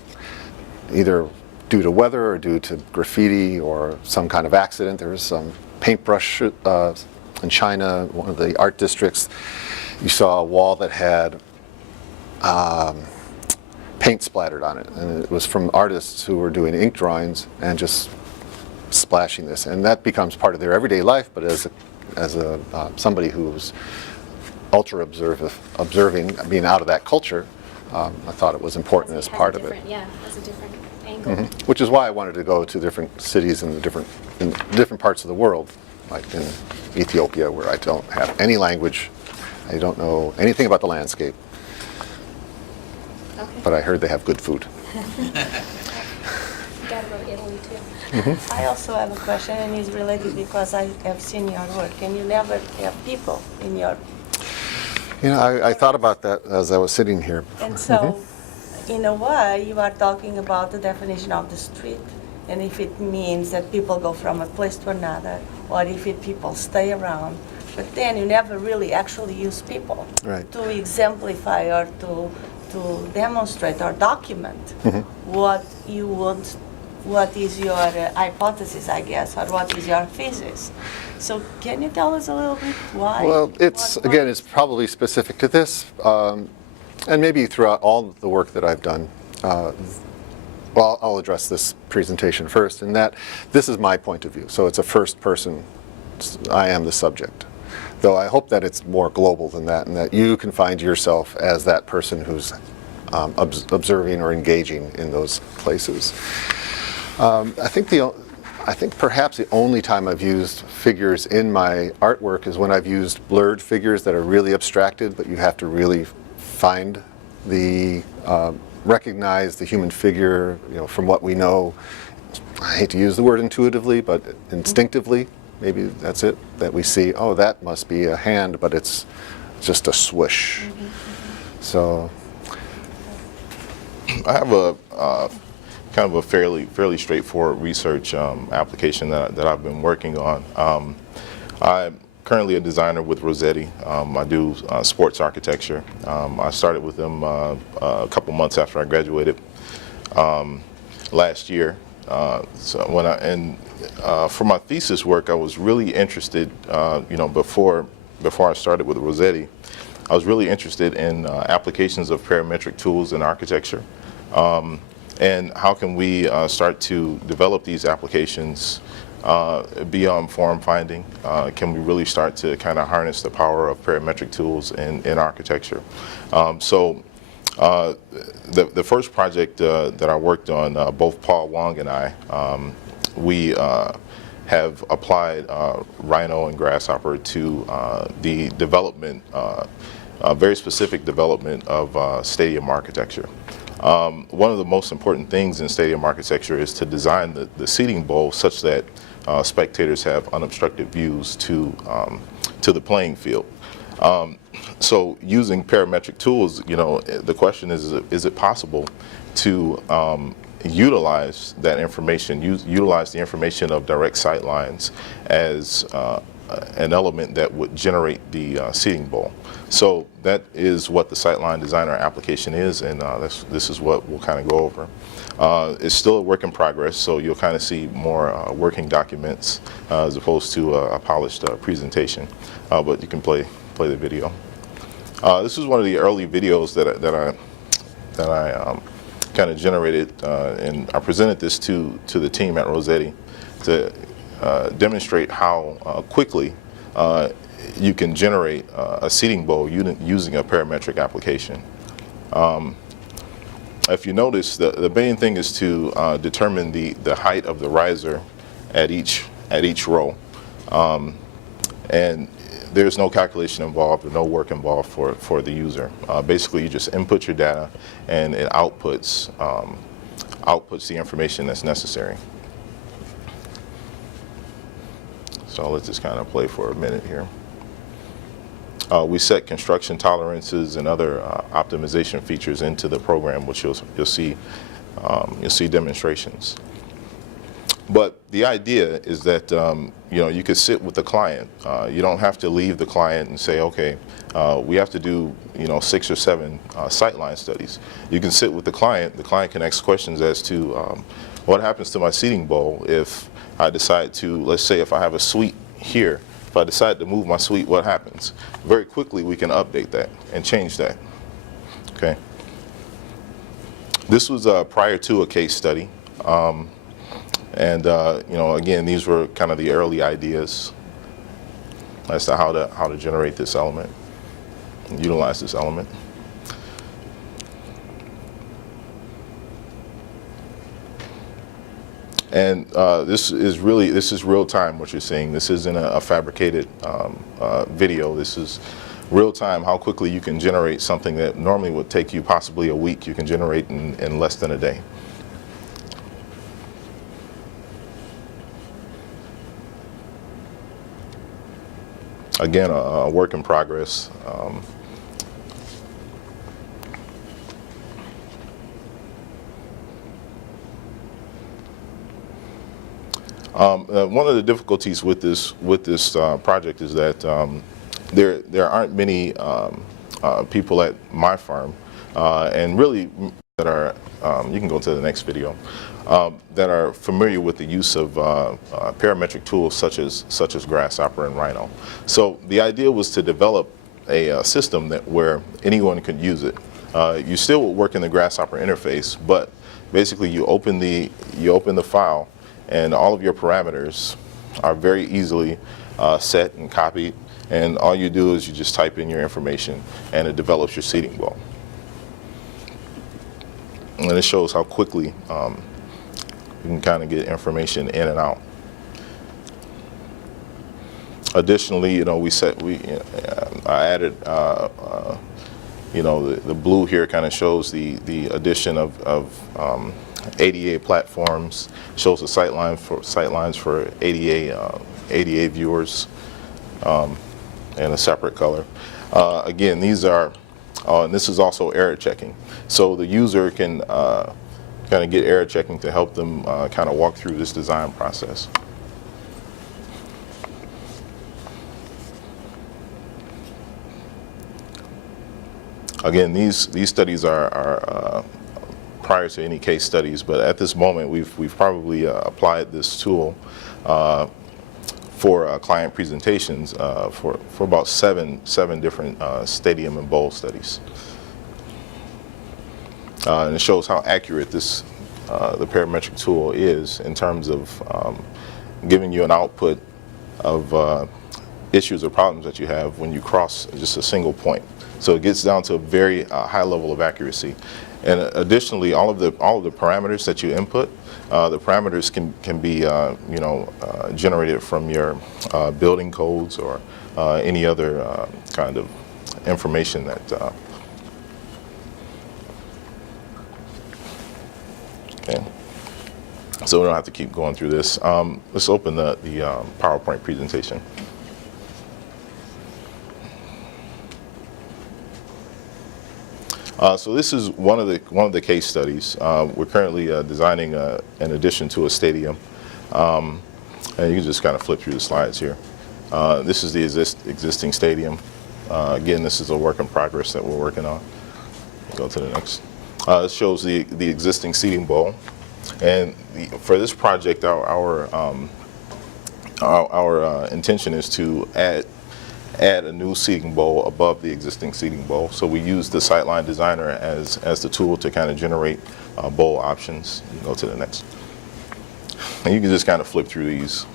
either due to weather or due to graffiti or some kind of accident. There was some paintbrush in China, one of the art districts. You saw a wall that had paint splattered on it, and it was from artists who were doing ink drawings and just splashing this, and that becomes part of their everyday life. But as somebody who's ultra observing, being out of that culture, I thought it was important as Has a part of it. different- Yeah, that's a different angle. Which is why I wanted to go to different cities in different parts of the world, like in Ethiopia, where I don't have any language, I don't know anything about the landscape, Okay. but I heard they have good food. You gotta go to Italy too. I also have a question, and it's related because I have seen your work, and you never have people in your. You know, I thought about that as I was sitting here. And so, in a way, you are talking about the definition of the street, and if it means that people go from a place to another, or if people stay around. But then you never really actually use people Right. to exemplify or to demonstrate or document what you want, what is your hypothesis, I guess, or what is your thesis. So can you tell us a little bit why? Well, it's, What- again, it's probably specific to this, and maybe throughout all the work that I've done. Well, I'll address this presentation first, in that this is my point of view. So it's a first person, I am the subject. Though I hope that it's more global than that, and that you can find yourself as that person who's observing or engaging in those places. I think perhaps the only time I've used figures in my artwork is when I've used blurred figures that are really abstracted, but you have to really find the, recognize the human figure, you know, from what we know. I hate to use the word intuitively, but instinctively, maybe that's it, that we see, oh, that must be a hand, but it's just a swoosh. So, I have a kind of a fairly straightforward research application that I've been working on. I'm currently a designer with Rossetti. I do sports architecture. I started with them a couple months after I graduated last year. For my thesis work, I was really interested, you know, before I started with Rossetti, I was really interested in applications of parametric tools in architecture. And how can we start to develop these applications beyond form finding? Can we really start to kind of harness the power of parametric tools in architecture? The first project that I worked on, both Paul Wong and I, we have applied Rhino and Grasshopper to the development, very specific development of stadium architecture. One of the most important things in stadium architecture is to design the seating bowl such that spectators have unobstructed views to the playing field. So using parametric tools, you know, the question is it possible to utilize that information, utilize the information of direct sight lines as an element that would generate the seating bowl. So that is what the Sightline Designer application is, and this is what we'll kind of go over. It's still a work in progress, so you'll kind of see more working documents as opposed to a polished presentation, but you can play the video. This is one of the early videos that I kind of generated, and I presented this to the team at Rossetti to demonstrate how quickly you can generate a seating bowl using a parametric application. If you notice, the main thing is to determine the height of the riser at each row, and there's no calculation involved or no work involved for the user. Basically, you just input your data, and it outputs the information that's necessary. So let's just kind of play for a minute here. We set construction tolerances and other optimization features into the program, which you'll see demonstrations. But the idea is that you know, you could sit with the client. You don't have to leave the client and say, okay, we have to do, you know, 6 or 7 sightline studies. You can sit with the client. The client can ask questions as to what happens to my seating bowl if I decide to, let's say, if I have a suite here. If I decide to move my suite, what happens? Very quickly, we can update that and change that. Okay. This was prior to a case study. And you know, again, these were kind of the early ideas as to how to generate this element and utilize this element. And this is real time what you're seeing. This isn't a fabricated video. This is real time, how quickly you can generate something that normally would take you possibly a week, you can generate in less than a day. Again, a work in progress. One of the difficulties with this project is that there aren't many people at my firm, and really that are, you can go to the next video, that are familiar with the use of parametric tools such as Grasshopper and Rhino. So the idea was to develop a system where anyone could use it. You still work in the Grasshopper interface, but basically you open the file, and all of your parameters are very easily set and copied, and all you do is you just type in your information and it develops your seating bowl. And it shows how quickly you can kind of get information in and out. Additionally, I added, the blue here kind of shows the addition of ADA platforms, shows the sightlines for ADA viewers, and a separate color. Again, these are, and this is also error checking. So the user can kind of get error checking to help them kind of walk through this design process. Again, these studies are prior to any case studies, but at this moment we've probably applied this tool for client presentations for about seven different stadium and bowl studies. And it shows how accurate the parametric tool is in terms of giving you an output of issues or problems that you have when you cross just a single point. So it gets down to a very high level of accuracy. And additionally, all of the parameters that you input, the parameters can be generated from your building codes or any other kind of information that. Okay. So we don't have to keep going through this. Let's open the PowerPoint presentation. So this is one of the case studies. We're currently designing an addition to a stadium, and you can just kind of flip through the slides here. This is the existing stadium. Again, this is a work in progress that we're working on. Go to the next. It shows the existing seating bowl, and for this project, our intention is to add a new seating bowl above the existing seating bowl. So we use the Sightline Designer as the tool to kind of generate bowl options. You can go to the next. And you can just kind of flip through these.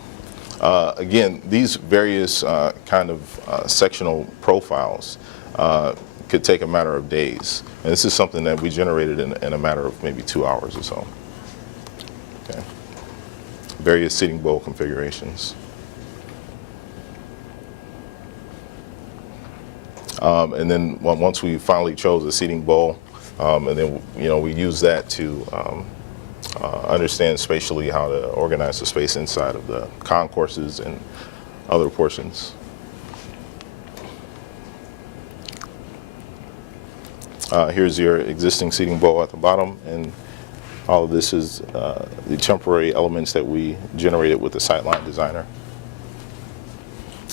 Again, these various kind of sectional profiles could take a matter of days. And this is something that we generated in a matter of maybe 2 hours or so. Okay. Various seating bowl configurations. And then once we finally chose a seating bowl, and then we use that to understand spatially how to organize the space inside of the concourses and other portions. Here's your existing seating bowl at the bottom, and all of this is the temporary elements that we generated with the Sightline Designer.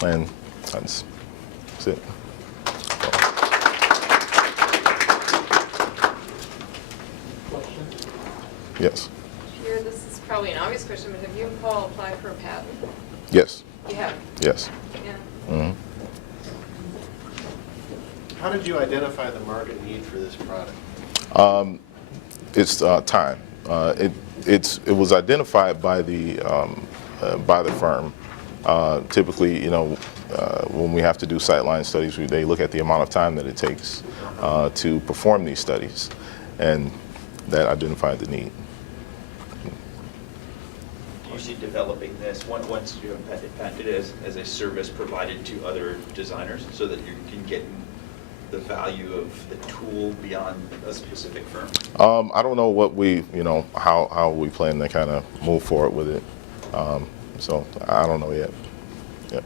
And that's it. Yes. Pierre, this is probably an obvious question, but have you and Paul applied for a patent? Yes. You have? Yes. Yeah. Mm-hmm. How did you identify the market need for this product? It's time. It was identified by the firm. Typically, when we have to do sightline studies, they look at the amount of time that it takes to perform these studies, and that identified the need. foresee developing this once you have patented it as a service provided to other designers so that you can get the value of the tool beyond a specific firm? I don't know what we, how we plan to kind of move forward with it. So I don't know yet. Yep.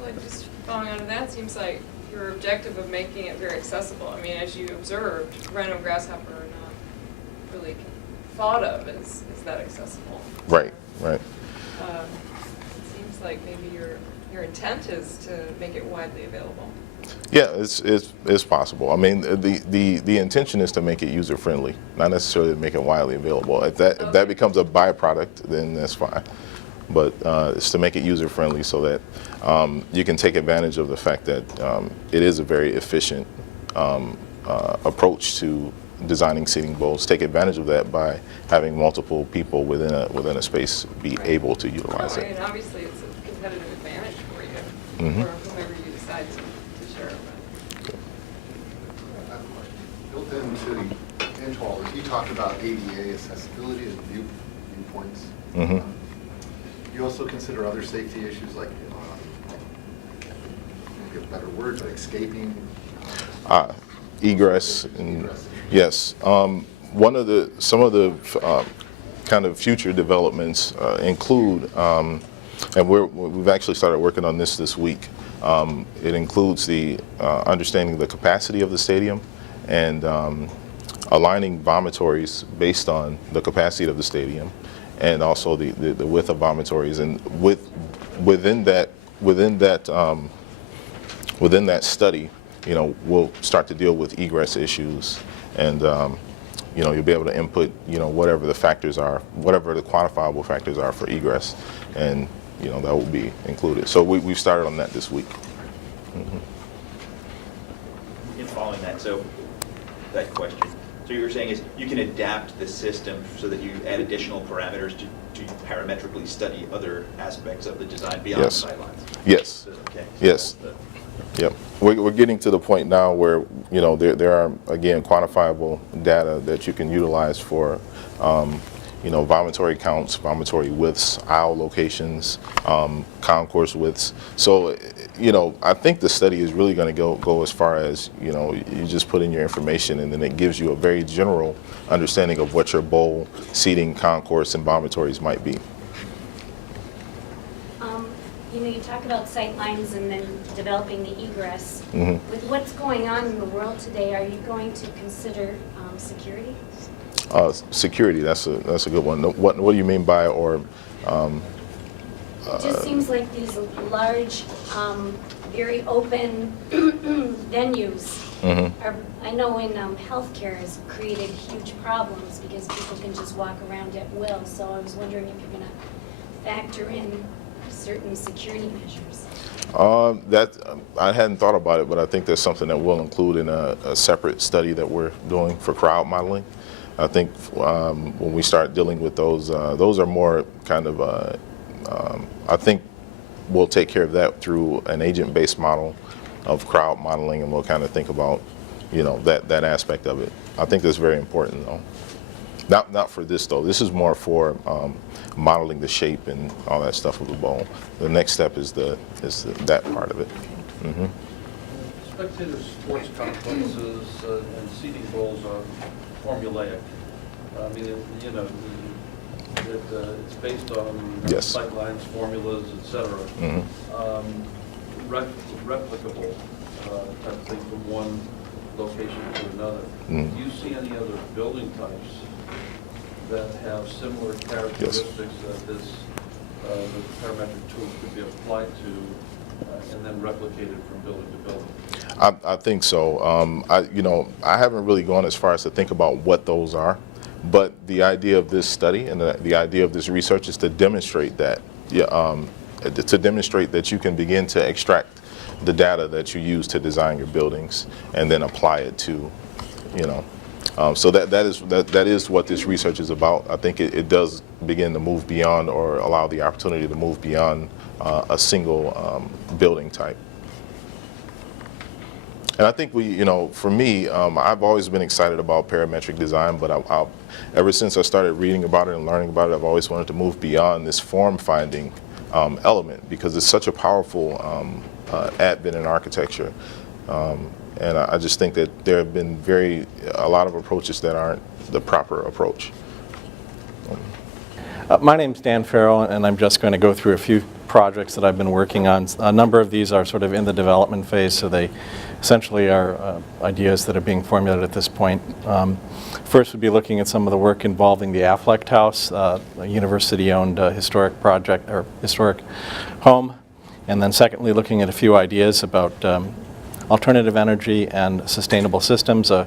Well, just following on to that, seems like your objective of making it very accessible. I mean, as you observed, Rhino and Grasshopper are not really thought of as that accessible. Right, right. It seems like maybe your intent is to make it widely available. Yeah, it's possible. I mean, the intention is to make it user friendly, not necessarily to make it widely available. If that becomes a byproduct, then that's fine. But it's to make it user friendly so that you can take advantage of the fact that it is a very efficient approach to designing seating bowls. Take advantage of that by having multiple people within a space be able to utilize it. And obviously it's a competitive advantage for you, or whomever you decide to share it with. Built into all this, you talked about ADA accessibility and viewpoints. You also consider other safety issues like, maybe a better word, but escaping? Egress. And, yes. Some of the kind of future developments include, and we've actually started working on this week. It includes the understanding the capacity of the stadium and aligning vomitories based on the capacity of the stadium, and also the width of vomitories, and within that study, we'll start to deal with egress issues, and you'll be able to input whatever the factors are, whatever the quantifiable factors are for egress, and that will be included. So we've started on that this week. In following that question, so you're saying is you can adapt the system so that you add additional parameters to parametrically study other aspects of the design beyond the sidelines? Yes. Okay. Yes. Yep. We're getting to the point now where there are, again, quantifiable data that you can utilize for vomitory counts, vomitory widths, aisle locations, concourse widths. So I think the study is really going to go as far as you just put in your information, and then it gives you a very general understanding of what your bowl, seating, concourse, and vomitories might be. You talk about sight lines and then developing the egress. With what's going on in the world today, are you going to consider security? Security, that's a good one. What do you mean by or? It just seems like these large, very open venues. I know in healthcare has created huge problems because people can just walk around at will. So I was wondering if you're going to factor in certain security measures. I hadn't thought about it, but I think that's something that we'll include in a separate study that we're doing for crowd modeling. I think when we start dealing with those are more kind of, I think we'll take care of that through an agent-based model of crowd modeling, and we'll kind of think about, that aspect of it. I think that's very important, though. Not for this, though. This is more for modeling the shape and all that stuff of the bowl. The next step is that part of it. Spectator sports complexes and seating bowls are formulaic. I mean, it's based on sightlines, formulas, etc. Replicable type of thing from one location to another. Do you see any other building types that have similar characteristics that the parametric tools could be applied to and then replicated from building to building? I think so. I haven't really gone as far as to think about what those are, but the idea of this study and the idea of this research is to demonstrate that, to demonstrate that you can begin to extract the data that you use to design your buildings and then apply it to, so that is what this research is about. I think it does begin to move beyond, or allow the opportunity to move beyond a single building type. And I think for me, I've always been excited about parametric design, but ever since I started reading about it and learning about it, I've always wanted to move beyond this form-finding element, because it's such a powerful advent in architecture. And I just think that there have been a lot of approaches that aren't the proper approach. My name's Dan Faoro, and I'm just going to go through a few projects that I've been working on. A number of these are sort of in the development phase, so they essentially are ideas that are being formulated at this point. First would be looking at some of the work involving the Affleck House, a university-owned historic project or historic home. And then secondly, looking at a few ideas about alternative energy and sustainable systems, a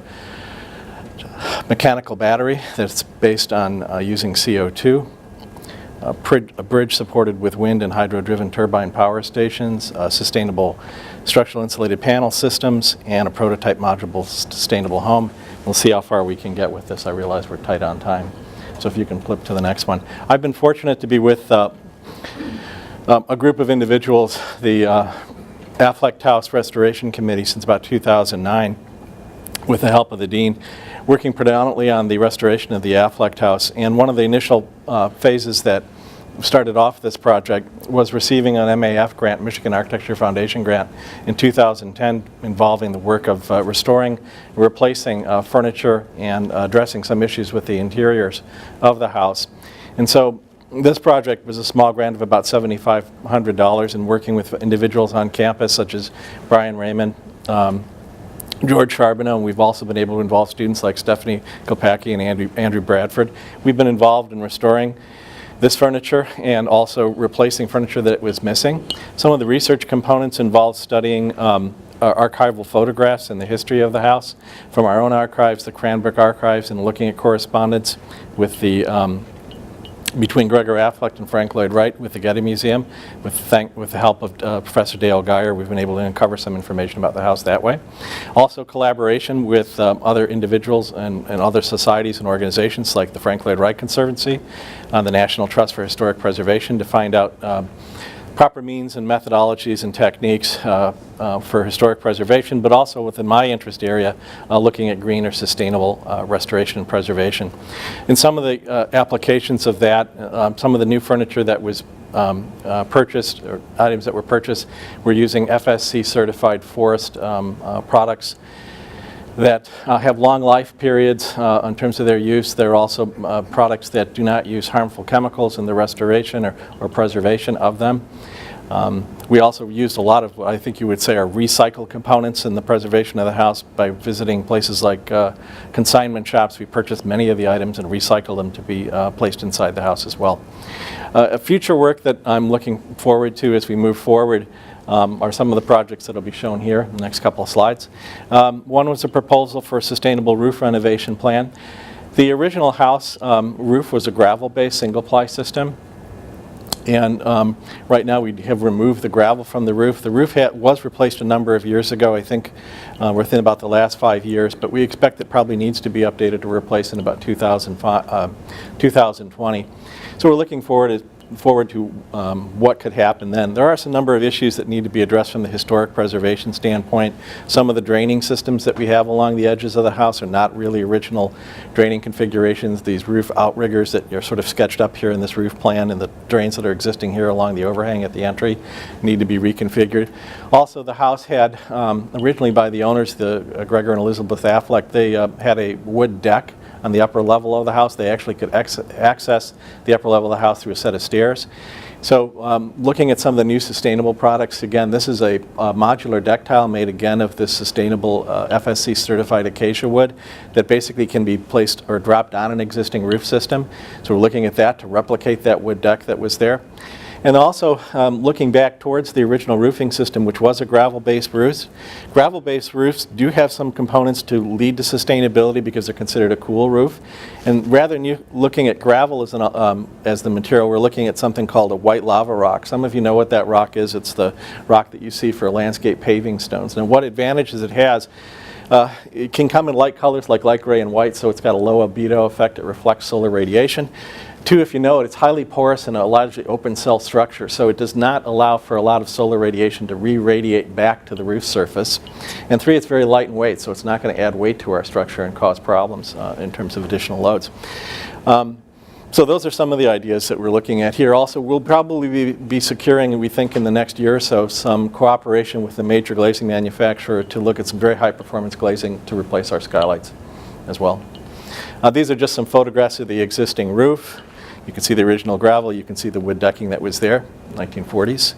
mechanical battery that's based on using CO2, a bridge supported with wind and hydro-driven turbine power stations, sustainable structural insulated panel systems, and a prototype modular sustainable home. We'll see how far we can get with this. I realize we're tight on time. So if you can flip to the next one. I've been fortunate to be with a group of individuals, the Affleck House Restoration Committee, since about 2009, with the help of the Dean, working predominantly on the restoration of the Affleck House. And one of the initial phases that started off this project was receiving an MAF grant, Michigan Architecture Foundation grant, in 2010, involving the work of restoring, replacing furniture, and addressing some issues with the interiors of the house. And so this project was a small grant of about $7,500, and working with individuals on campus such as Brian Raymond, George Charbonneau, and we've also been able to involve students like Stephanie Kopacki and Andrew Bradford. We've been involved in restoring this furniture and also replacing furniture that was missing. Some of the research components involve studying archival photographs and the history of the house from our own archives, the Cranbrook archives, and looking at correspondence with the between Gregor Affleck and Frank Lloyd Wright with the Getty Museum. With the help of Professor Dale Geyer, we've been able to uncover some information about the house that way. Also collaboration with other individuals and other societies and organizations like the Frank Lloyd Wright Conservancy, the National Trust for Historic Preservation, to find out proper means and methodologies and techniques for historic preservation, but also within my interest area, looking at green or sustainable restoration and preservation. In some of the applications of that, some of the new furniture that was purchased, or items that were purchased, were using FSC certified forest products that have long life periods in terms of their use. They're also products that do not use harmful chemicals in the restoration or preservation of them. We also used a lot of what I think you would say are recycled components in the preservation of the house by visiting places like consignment shops. We purchased many of the items and recycled them to be placed inside the house as well. Future work that I'm looking forward to as we move forward are some of the projects that will be shown here in the next couple of slides. One was a proposal for a sustainable roof renovation plan. The original house roof was a gravel-based single-ply system. And right now we have removed the gravel from the roof. The roof was replaced a number of years ago, I think within about the last 5 years, but we expect it probably needs to be updated to replace in about 2020. So we're looking forward to what could happen then. There are some number of issues that need to be addressed from the historic preservation standpoint. Some of the draining systems that we have along the edges of the house are not really original draining configurations. These roof outriggers that are sort of sketched up here in this roof plan, and the drains that are existing here along the overhang at the entry need to be reconfigured. Also, the house had, originally by the owners, the Gregor and Elizabeth Affleck, they had a wood deck on the upper level of the house. They actually could access the upper level of the house through a set of stairs. So looking at some of the new sustainable products, again, this is a modular deck tile made again of this sustainable FSC certified acacia wood that basically can be placed or dropped on an existing roof system. So we're looking at that to replicate that wood deck that was there. And also looking back towards the original roofing system, which was a gravel-based roof. Gravel-based roofs do have some components to lead to sustainability because they're considered a cool roof. And rather than looking at gravel as the material, we're looking at something called a white lava rock. Some of you know what that rock is. It's the rock that you see for landscape paving stones. And what advantages it has, it can come in light colors like light gray and white, so it's got a low albedo effect. It reflects solar radiation. Two, if you know it, it's highly porous and a largely open cell structure, so it does not allow for a lot of solar radiation to re-radiate back to the roof surface. And three, it's very light in weight, so it's not going to add weight to our structure and cause problems in terms of additional loads. So those are some of the ideas that we're looking at here. Also, we'll probably be securing, we think in the next year or so, some cooperation with the major glazing manufacturer to look at some very high performance glazing to replace our skylights as well. These are just some photographs of the existing roof. You can see the original gravel, you can see the wood decking that was there, 1940s.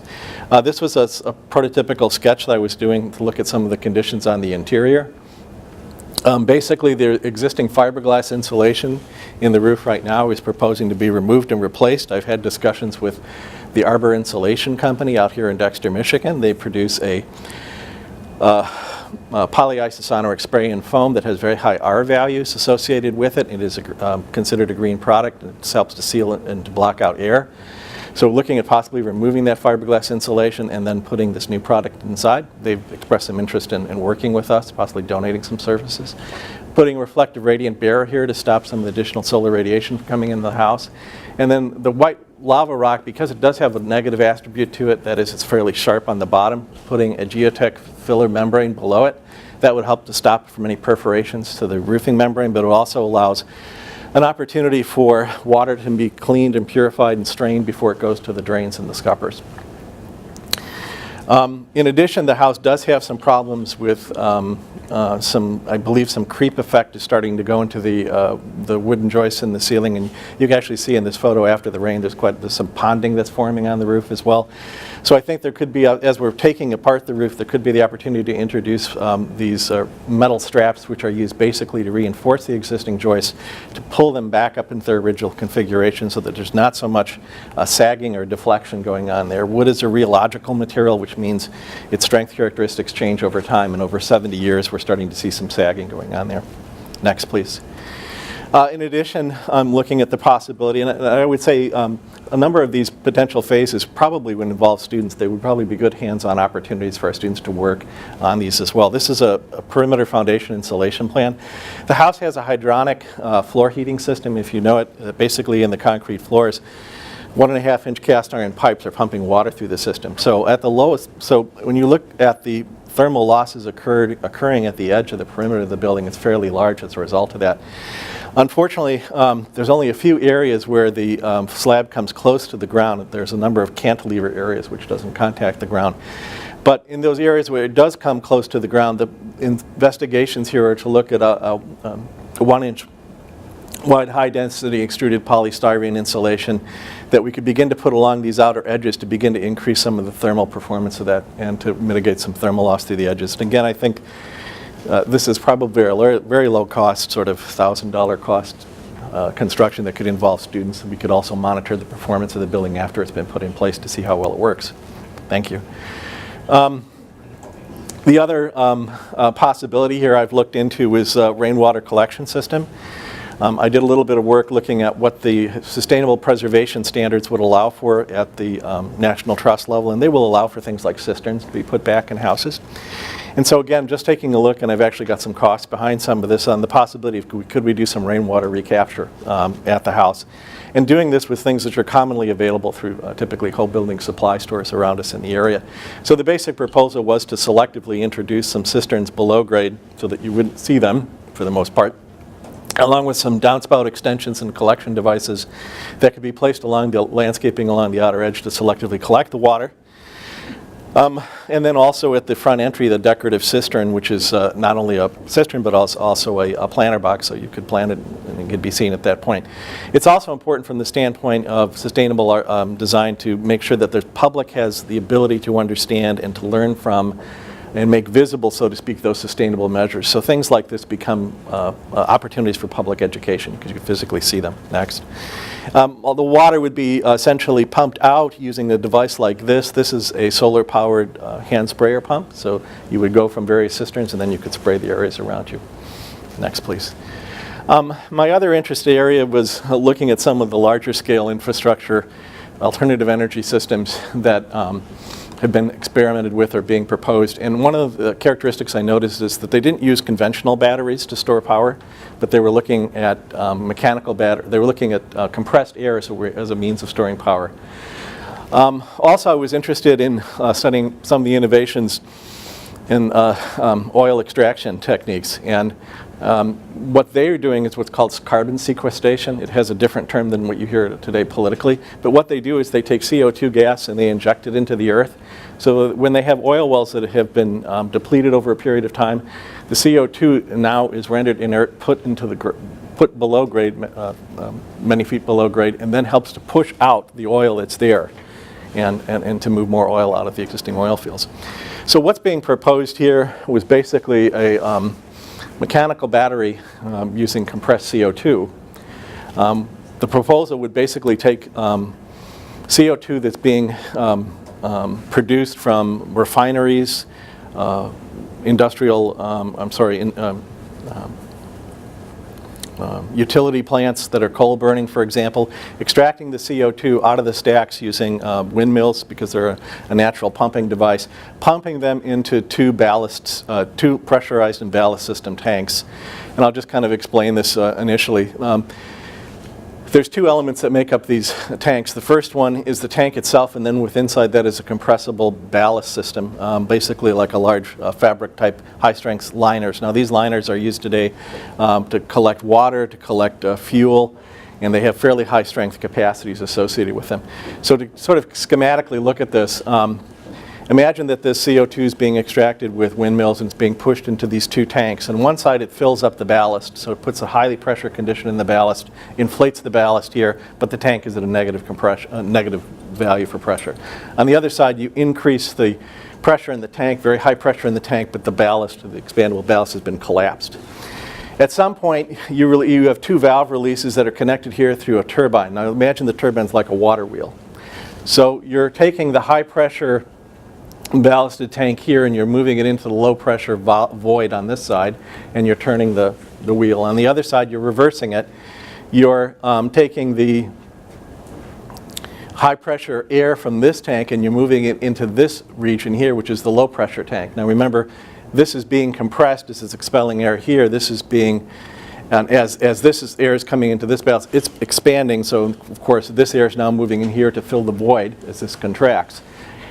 This was a prototypical sketch that I was doing to look at some of the conditions on the interior. Basically, the existing fiberglass insulation in the roof right now is proposing to be removed and replaced. I've had discussions with the Arbor Insulation Company out here in Dexter, Michigan. They produce a polyisosonoric spray and foam that has very high R values associated with it. It is considered a green product. It helps to seal and to block out air. So looking at possibly removing that fiberglass insulation and then putting this new product inside. They've expressed some interest in working with us, possibly donating some services. Putting a reflective radiant barrier here to stop some of the additional solar radiation from coming into the house. And then the white lava rock, because it does have a negative attribute to it, that is it's fairly sharp on the bottom, putting a geotech filler membrane below it. That would help to stop from any perforations to the roofing membrane, but it also allows an opportunity for water to be cleaned and purified and strained before it goes to the drains and the scuppers. In addition, the house does have some problems with I believe some creep effect is starting to go into the wooden joists in the ceiling, and you can actually see in this photo after the rain there's some ponding that's forming on the roof as well. So I think there could be, as we're taking apart the roof, there could be the opportunity to introduce these metal straps which are used basically to reinforce the existing joists, to pull them back up into their original configuration so that there's not so much sagging or deflection going on there. Wood is a rheological material, which means its strength characteristics change over time, and over 70 years we're starting to see some sagging going on there. Next, please. In addition, I'm looking at the possibility, and I would say a number of these potential phases probably would involve students. They would probably be good hands-on opportunities for our students to work on these as well. This is a perimeter foundation insulation plan. The house has a hydronic floor heating system, if you know it. Basically in the concrete floors, 1.5-inch cast iron pipes are pumping water through the system. So at the lowest, so when you look at the thermal losses occurring at the edge of the perimeter of the building, it's fairly large as a result of that. Unfortunately, there's only a few areas where the slab comes close to the ground. There's a number of cantilever areas which doesn't contact the ground. But in those areas where it does come close to the ground, the investigations here are to look at a 1-inch wide high-density extruded polystyrene insulation that we could begin to put along these outer edges to begin to increase some of the thermal performance of that and to mitigate some thermal loss through the edges. And again, I think this is probably a very low cost, sort of $1,000 cost construction that could involve students. We could also monitor the performance of the building after it's been put in place to see how well it works. Thank you. The other possibility here I've looked into is a rainwater collection system. I did a little bit of work looking at what the sustainable preservation standards would allow for at the National Trust level, and they will allow for things like cisterns to be put back in houses. And so again, just taking a look, and I've actually got some costs behind some of this on the possibility of could we do some rainwater recapture at the house. And doing this with things that are commonly available through typically whole building supply stores around us in the area. So the basic proposal was to selectively introduce some cisterns below grade so that you wouldn't see them for the most part, along with some downspout extensions and collection devices that could be placed along the landscaping along the outer edge to selectively collect the water. And then also at the front entry, the decorative cistern, which is not only a cistern but also a planter box, so you could plant it and it could be seen at that point. It's also important from the standpoint of sustainable design to make sure that the public has the ability to understand and to learn from and make visible, so to speak, those sustainable measures. So things like this become opportunities for public education because you can physically see them. Next. The water would be essentially pumped out using a device like this. This is a solar-powered hand sprayer pump. So you would go from various cisterns and then you could spray the areas around you. Next, please. My other interest area was looking at some of the larger scale infrastructure, alternative energy systems that have been experimented with or being proposed. And one of the characteristics I noticed is that they didn't use conventional batteries to store power, but they were looking at mechanical battery. They were looking at compressed air as a means of storing power. Also, I was interested in studying some of the innovations in oil extraction techniques. And what they are doing is what's called carbon sequestration. It has a different term than what you hear today politically. But what they do is they take CO2 gas and they inject it into the earth. So when they have oil wells that have been depleted over a period of time, the CO2 now is rendered inert, put below grade, many feet below grade, and then helps to push out the oil that's there and to move more oil out of the existing oil fields. So what's being proposed here was basically a mechanical battery using compressed CO2. The proposal would basically take CO2 that's being produced from refineries, utility plants that are coal burning, for example, extracting the CO2 out of the stacks using windmills because they're a natural pumping device, pumping them into two pressurized and ballast system tanks. And I'll just kind of explain this initially. There's two elements that make up these tanks. The first one is the tank itself, and then inside that is a compressible ballast system, basically like a large fabric-type high-strength liners. Now, these liners are used today to collect water, to collect fuel, and they have fairly high-strength capacities associated with them. So to sort of schematically look at this, imagine that this CO2 is being extracted with windmills and it's being pushed into these two tanks. On one side, it fills up the ballast, so it puts a highly pressure condition in the ballast, inflates the ballast here, but the tank is at a negative value for pressure. On the other side, you increase the pressure in the tank, very high pressure in the tank, but the ballast, the expandable ballast, has been collapsed. At some point, you have two valve releases that are connected here through a turbine. Now imagine the turbine's like a water wheel. So you're taking the high pressure ballasted tank here and you're moving it into the low pressure void on this side, and you're turning the wheel. On the other side, you're reversing it. You're taking the high pressure air from this tank and you're moving it into this region here, which is the low pressure tank. Now remember, this is being compressed, this is expelling air here, this is being, and as air is coming into this ballast, it's expanding, so of course this air is now moving in here to fill the void as this contracts.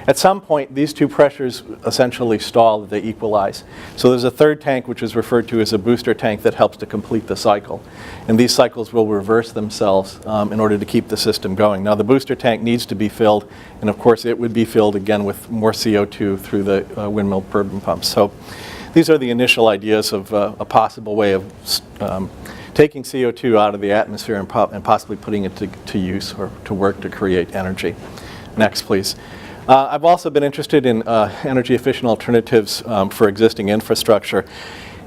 At some point, these two pressures essentially stall, they equalize. So there's a third tank, which is referred to as a booster tank, that helps to complete the cycle. And these cycles will reverse themselves in order to keep the system going. Now, the booster tank needs to be filled, and of course, it would be filled again with more CO2 through the windmill turbine pumps. So these are the initial ideas of a possible way of taking CO2 out of the atmosphere and possibly putting it to use or to work to create energy. Next, please. I've also been interested in energy efficient alternatives for existing infrastructure.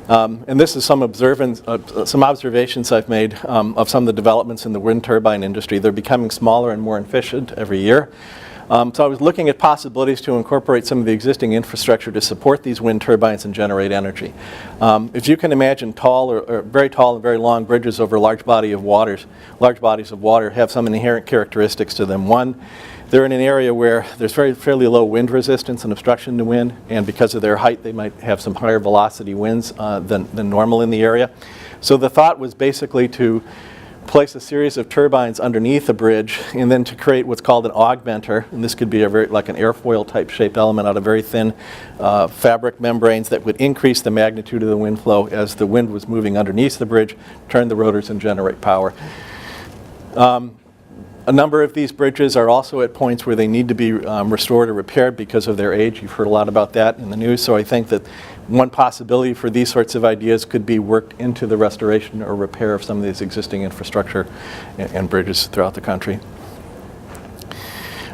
And this is some observations I've made of some of the developments in the wind turbine industry. They're becoming smaller and more efficient every year. So I was looking at possibilities to incorporate some of the existing infrastructure to support these wind turbines and generate energy. If you can imagine tall or very tall and very long bridges over large bodies of water have some inherent characteristics to them. One, they're in an area where there's fairly low wind resistance and obstruction to wind, and because of their height, they might have some higher velocity winds than normal in the area. So the thought was basically to place a series of turbines underneath a bridge and then to create what's called an augmenter, and this could be like an airfoil type shaped element out of very thin fabric membranes that would increase the magnitude of the wind flow as the wind was moving underneath the bridge, turn the rotors and generate power. A number of these bridges are also at points where they need to be restored or repaired because of their age. You've heard a lot about that in the news, so I think that one possibility for these sorts of ideas could be worked into the restoration or repair of some of these existing infrastructure and bridges throughout the country.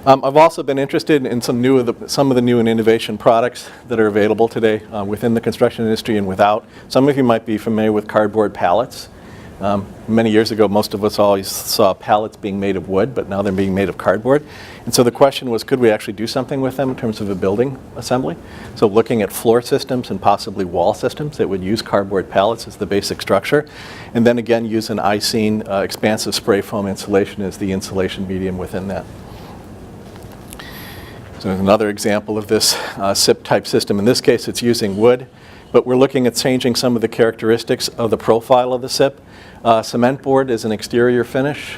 I've also been interested in some of the new and innovation products that are available today within the construction industry and without. Some of you might be familiar with cardboard pallets. Many years ago, most of us always saw pallets being made of wood, but now they're being made of cardboard. And so the question was, could we actually do something with them in terms of a building assembly? So looking at floor systems and possibly wall systems that would use cardboard pallets as the basic structure. And then again, use an Icene expansive spray foam insulation as the insulation medium within that. So another example of this SIP type system. In this case, it's using wood, but we're looking at changing some of the characteristics of the profile of the SIP. Cement board is an exterior finish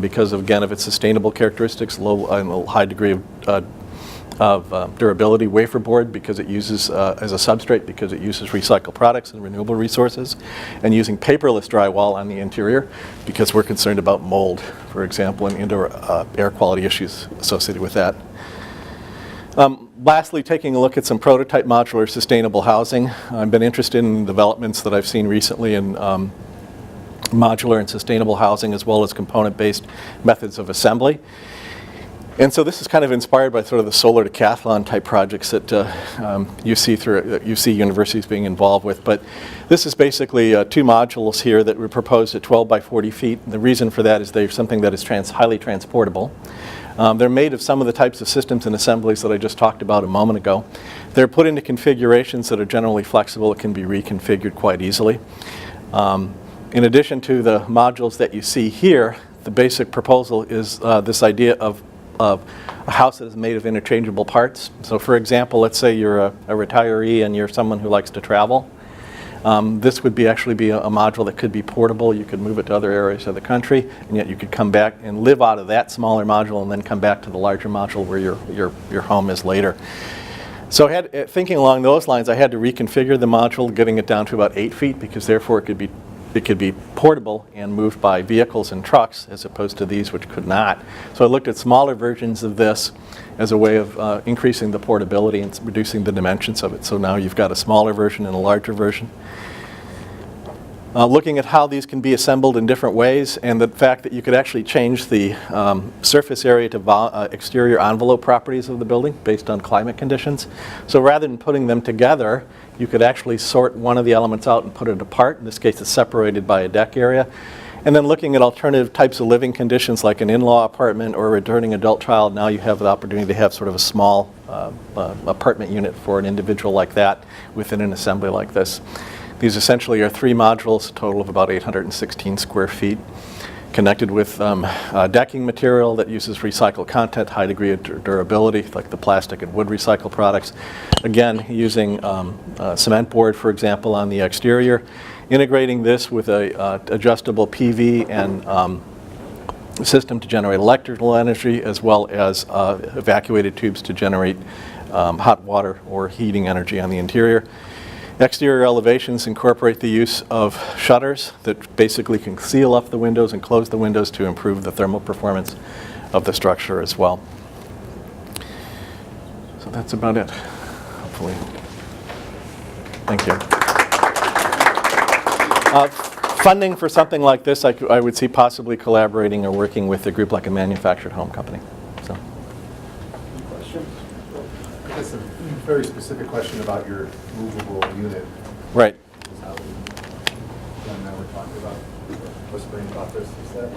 because, again, of its sustainable characteristics, high degree of durability. Wafer board because it uses, as a substrate, because it uses recycled products and renewable resources. And using paperless drywall on the interior because we're concerned about mold, for example, and indoor air quality issues associated with that. Lastly, taking a look at some prototype modular sustainable housing. I've been interested in developments that I've seen recently in modular and sustainable housing, as well as component-based methods of assembly. And so this is kind of inspired by sort of the solar decathlon type projects that you see universities being involved with. But this is basically 2 modules here that were proposed at 12 by 40 feet. And the reason for that is they're something that is highly transportable. They're made of some of the types of systems and assemblies that I just talked about a moment ago. They're put into configurations that are generally flexible. It can be reconfigured quite easily. In addition to the modules that you see here, the basic proposal is this idea of a house that is made of interchangeable parts. So for example, let's say you're a retiree and you're someone who likes to travel. This would actually be a module that could be portable. You could move it to other areas of the country, and yet you could come back and live out of that smaller module and then come back to the larger module where your home is later. So thinking along those lines, I had to reconfigure the module, getting it down to about 8 feet, because therefore it could be portable and moved by vehicles and trucks, as opposed to these which could not. So I looked at smaller versions of this as a way of increasing the portability and reducing the dimensions of it. So now you've got a smaller version and a larger version. Looking at how these can be assembled in different ways, and the fact that you could actually change the surface area to exterior envelope properties of the building based on climate conditions. So rather than putting them together, you could actually sort one of the elements out and put it apart. In this case, it's separated by a deck area. And then looking at alternative types of living conditions like an in-law apartment or a returning adult child, now you have the opportunity to have sort of a small apartment unit for an individual like that within an assembly like this. These essentially are 3 modules, a total of about 816 square feet, connected with decking material that uses recycled content, high degree of durability, like the plastic and wood recycled products. Again, using cement board, for example, on the exterior, integrating this with a adjustable PV and system to generate electrical energy, as well as evacuated tubes to generate hot water or heating energy on the interior. Exterior elevations incorporate the use of shutters that basically can seal up the windows and close the windows to improve the thermal performance of the structure as well. So that's about it, hopefully. Thank you. Funding for something like this, I would see possibly collaborating or working with a group like a manufactured home company. So. Question? I guess a very specific question about your movable unit. Right. Is how John and I were talking about, whispering about this, is that,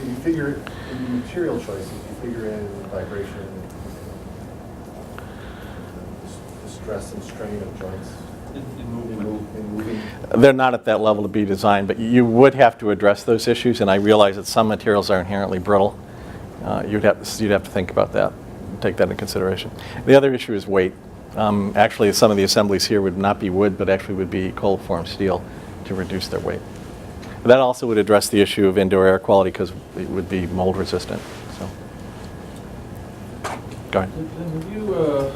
do you figure in the material choices, you figure in vibration, the stress and strain of joints? In moving. They're not at that level to be designed, but you would have to address those issues, and I realize that some materials are inherently brittle. You'd have to think about that, take that into consideration. The other issue is weight. Actually, some of the assemblies here would not be wood, but actually would be cold formed steel to reduce their weight. That also would address the issue of indoor air quality because it would be mold resistant. So, go ahead. Have you with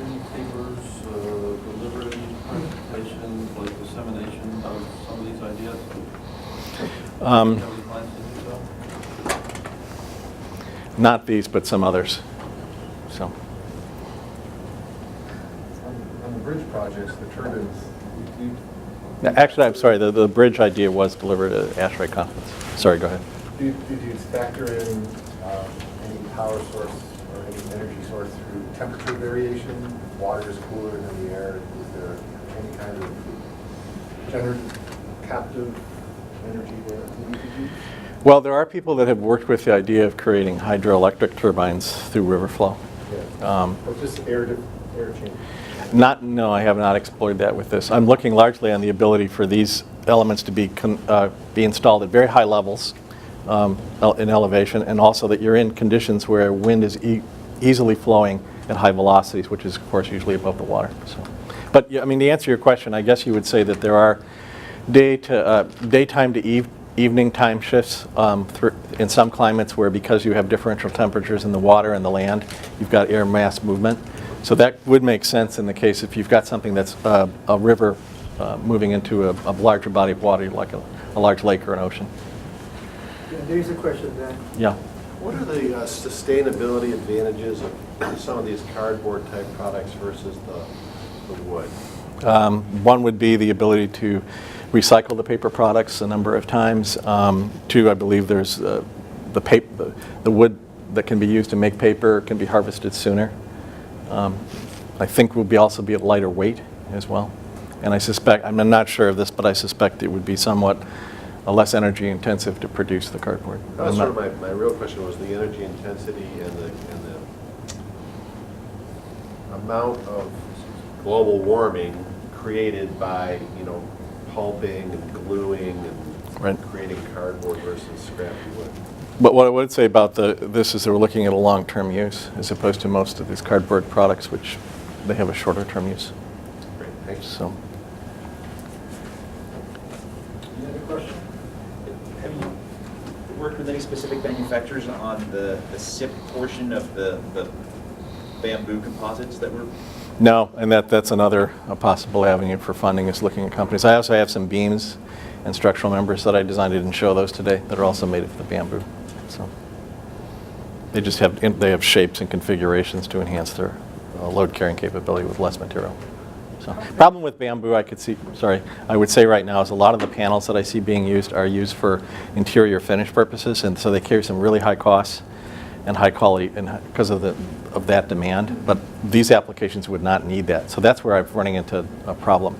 any papers, delivered any presentations, like dissemination of some of these ideas? Have you plans to do so? Not these, but some others. So. On the bridge projects, the turbines, Actually, I'm sorry, the bridge idea was delivered at ASHRAE conference. Sorry, go ahead. did you factor in any power source or any energy source through temperature variation? Water is cooler than the air. Is there any kind of captive energy there that you could use? Well, there are people that have worked with the idea of creating hydroelectric turbines through river flow. Yeah. Or just air change? No, I have not explored that with this. I'm looking largely on the ability for these elements to be installed at very high levels in elevation, and also that you're in conditions where wind is easily flowing at high velocities, which is, of course, usually above the water. So, but yeah, I mean, to answer your question, I guess you would say that there are daytime to evening time shifts in some climates where, because you have differential temperatures in the water and the land, you've got air mass movement. So that would make sense in the case if you've got something that's a river moving into a larger body of water, like a large lake or an ocean. Yeah, there's a question then. Yeah. What are the sustainability advantages of some of these cardboard type products versus the wood? One would be the ability to recycle the paper products a number of times. Two, I believe there's the wood that can be used to make paper can be harvested sooner. I think will also be at lighter weight as well. And I suspect, I'm not sure of this, but I suspect it would be somewhat less energy intensive to produce the cardboard. That's sort of my real question was the energy intensity and the amount of global warming created by, pulping and gluing and creating cardboard versus scrappy wood. But what I would say about this is that we're looking at a long-term use as opposed to most of these cardboard products, which they have a shorter-term use. Great, thanks. So. Any other question? Have you worked with any specific manufacturers on the SIP portion of the bamboo composites that were? No, and that's another possible avenue for funding is looking at companies. I also have some beams and structural members that I designed. I didn't show those today that are also made of the bamboo. So they just have shapes and configurations to enhance their load carrying capability with less material. So problem with bamboo I would say right now is a lot of the panels that I see being used are used for interior finish purposes, and so they carry some really high costs and high quality and because of that demand, but these applications would not need that. So that's where I'm running into a problem.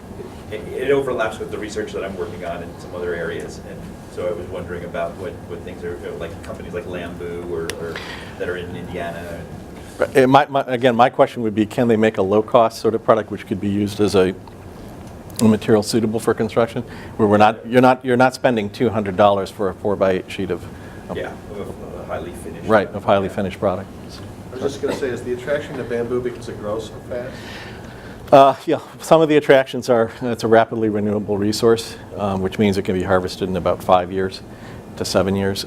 It overlaps with the research that I'm working on in some other areas, and so I was wondering about what things are like companies like Lambu or that are in Indiana. Again, my question would be, can they make a low-cost sort of product which could be used as a material suitable for construction, where you're not spending $200 for a 4x8 sheet of a highly finished. Right, of highly finished product. I was just going to say, is the attraction to bamboo because it grows so fast? Yeah, some of the attractions are it's a rapidly renewable resource, which means it can be harvested in about 5 years to 7 years.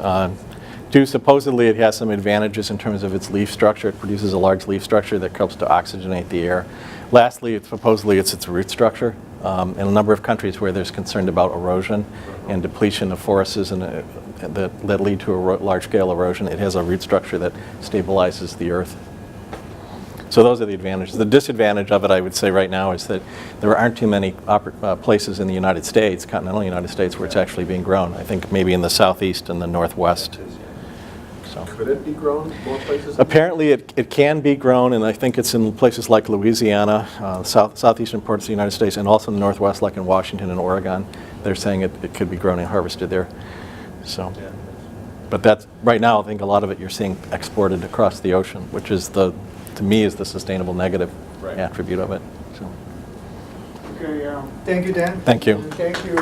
Two, supposedly it has some advantages in terms of its leaf structure. It produces a large leaf structure that helps to oxygenate the air. Lastly, supposedly it's its root structure. In a number of countries where there's concern about erosion and depletion of forests that lead to a large-scale erosion, it has a root structure that stabilizes the earth. So those are the advantages. The disadvantage of it, I would say right now, is that there aren't too many places in the United States, continental United States, where it's actually being grown. I think maybe in the southeast and the northwest. So. Could it be grown more places? Apparently it can be grown, and I think it's in places like Louisiana, southeastern parts of the United States, and also in the northwest, like in Washington and Oregon. They're saying it could be grown and harvested there. So. Yeah. But that's, right now, I think a lot of it you're seeing exported across the ocean, which is to me, is the sustainable negative attribute of it. So. Okay, thank you, Dan. Thank you. Thank you.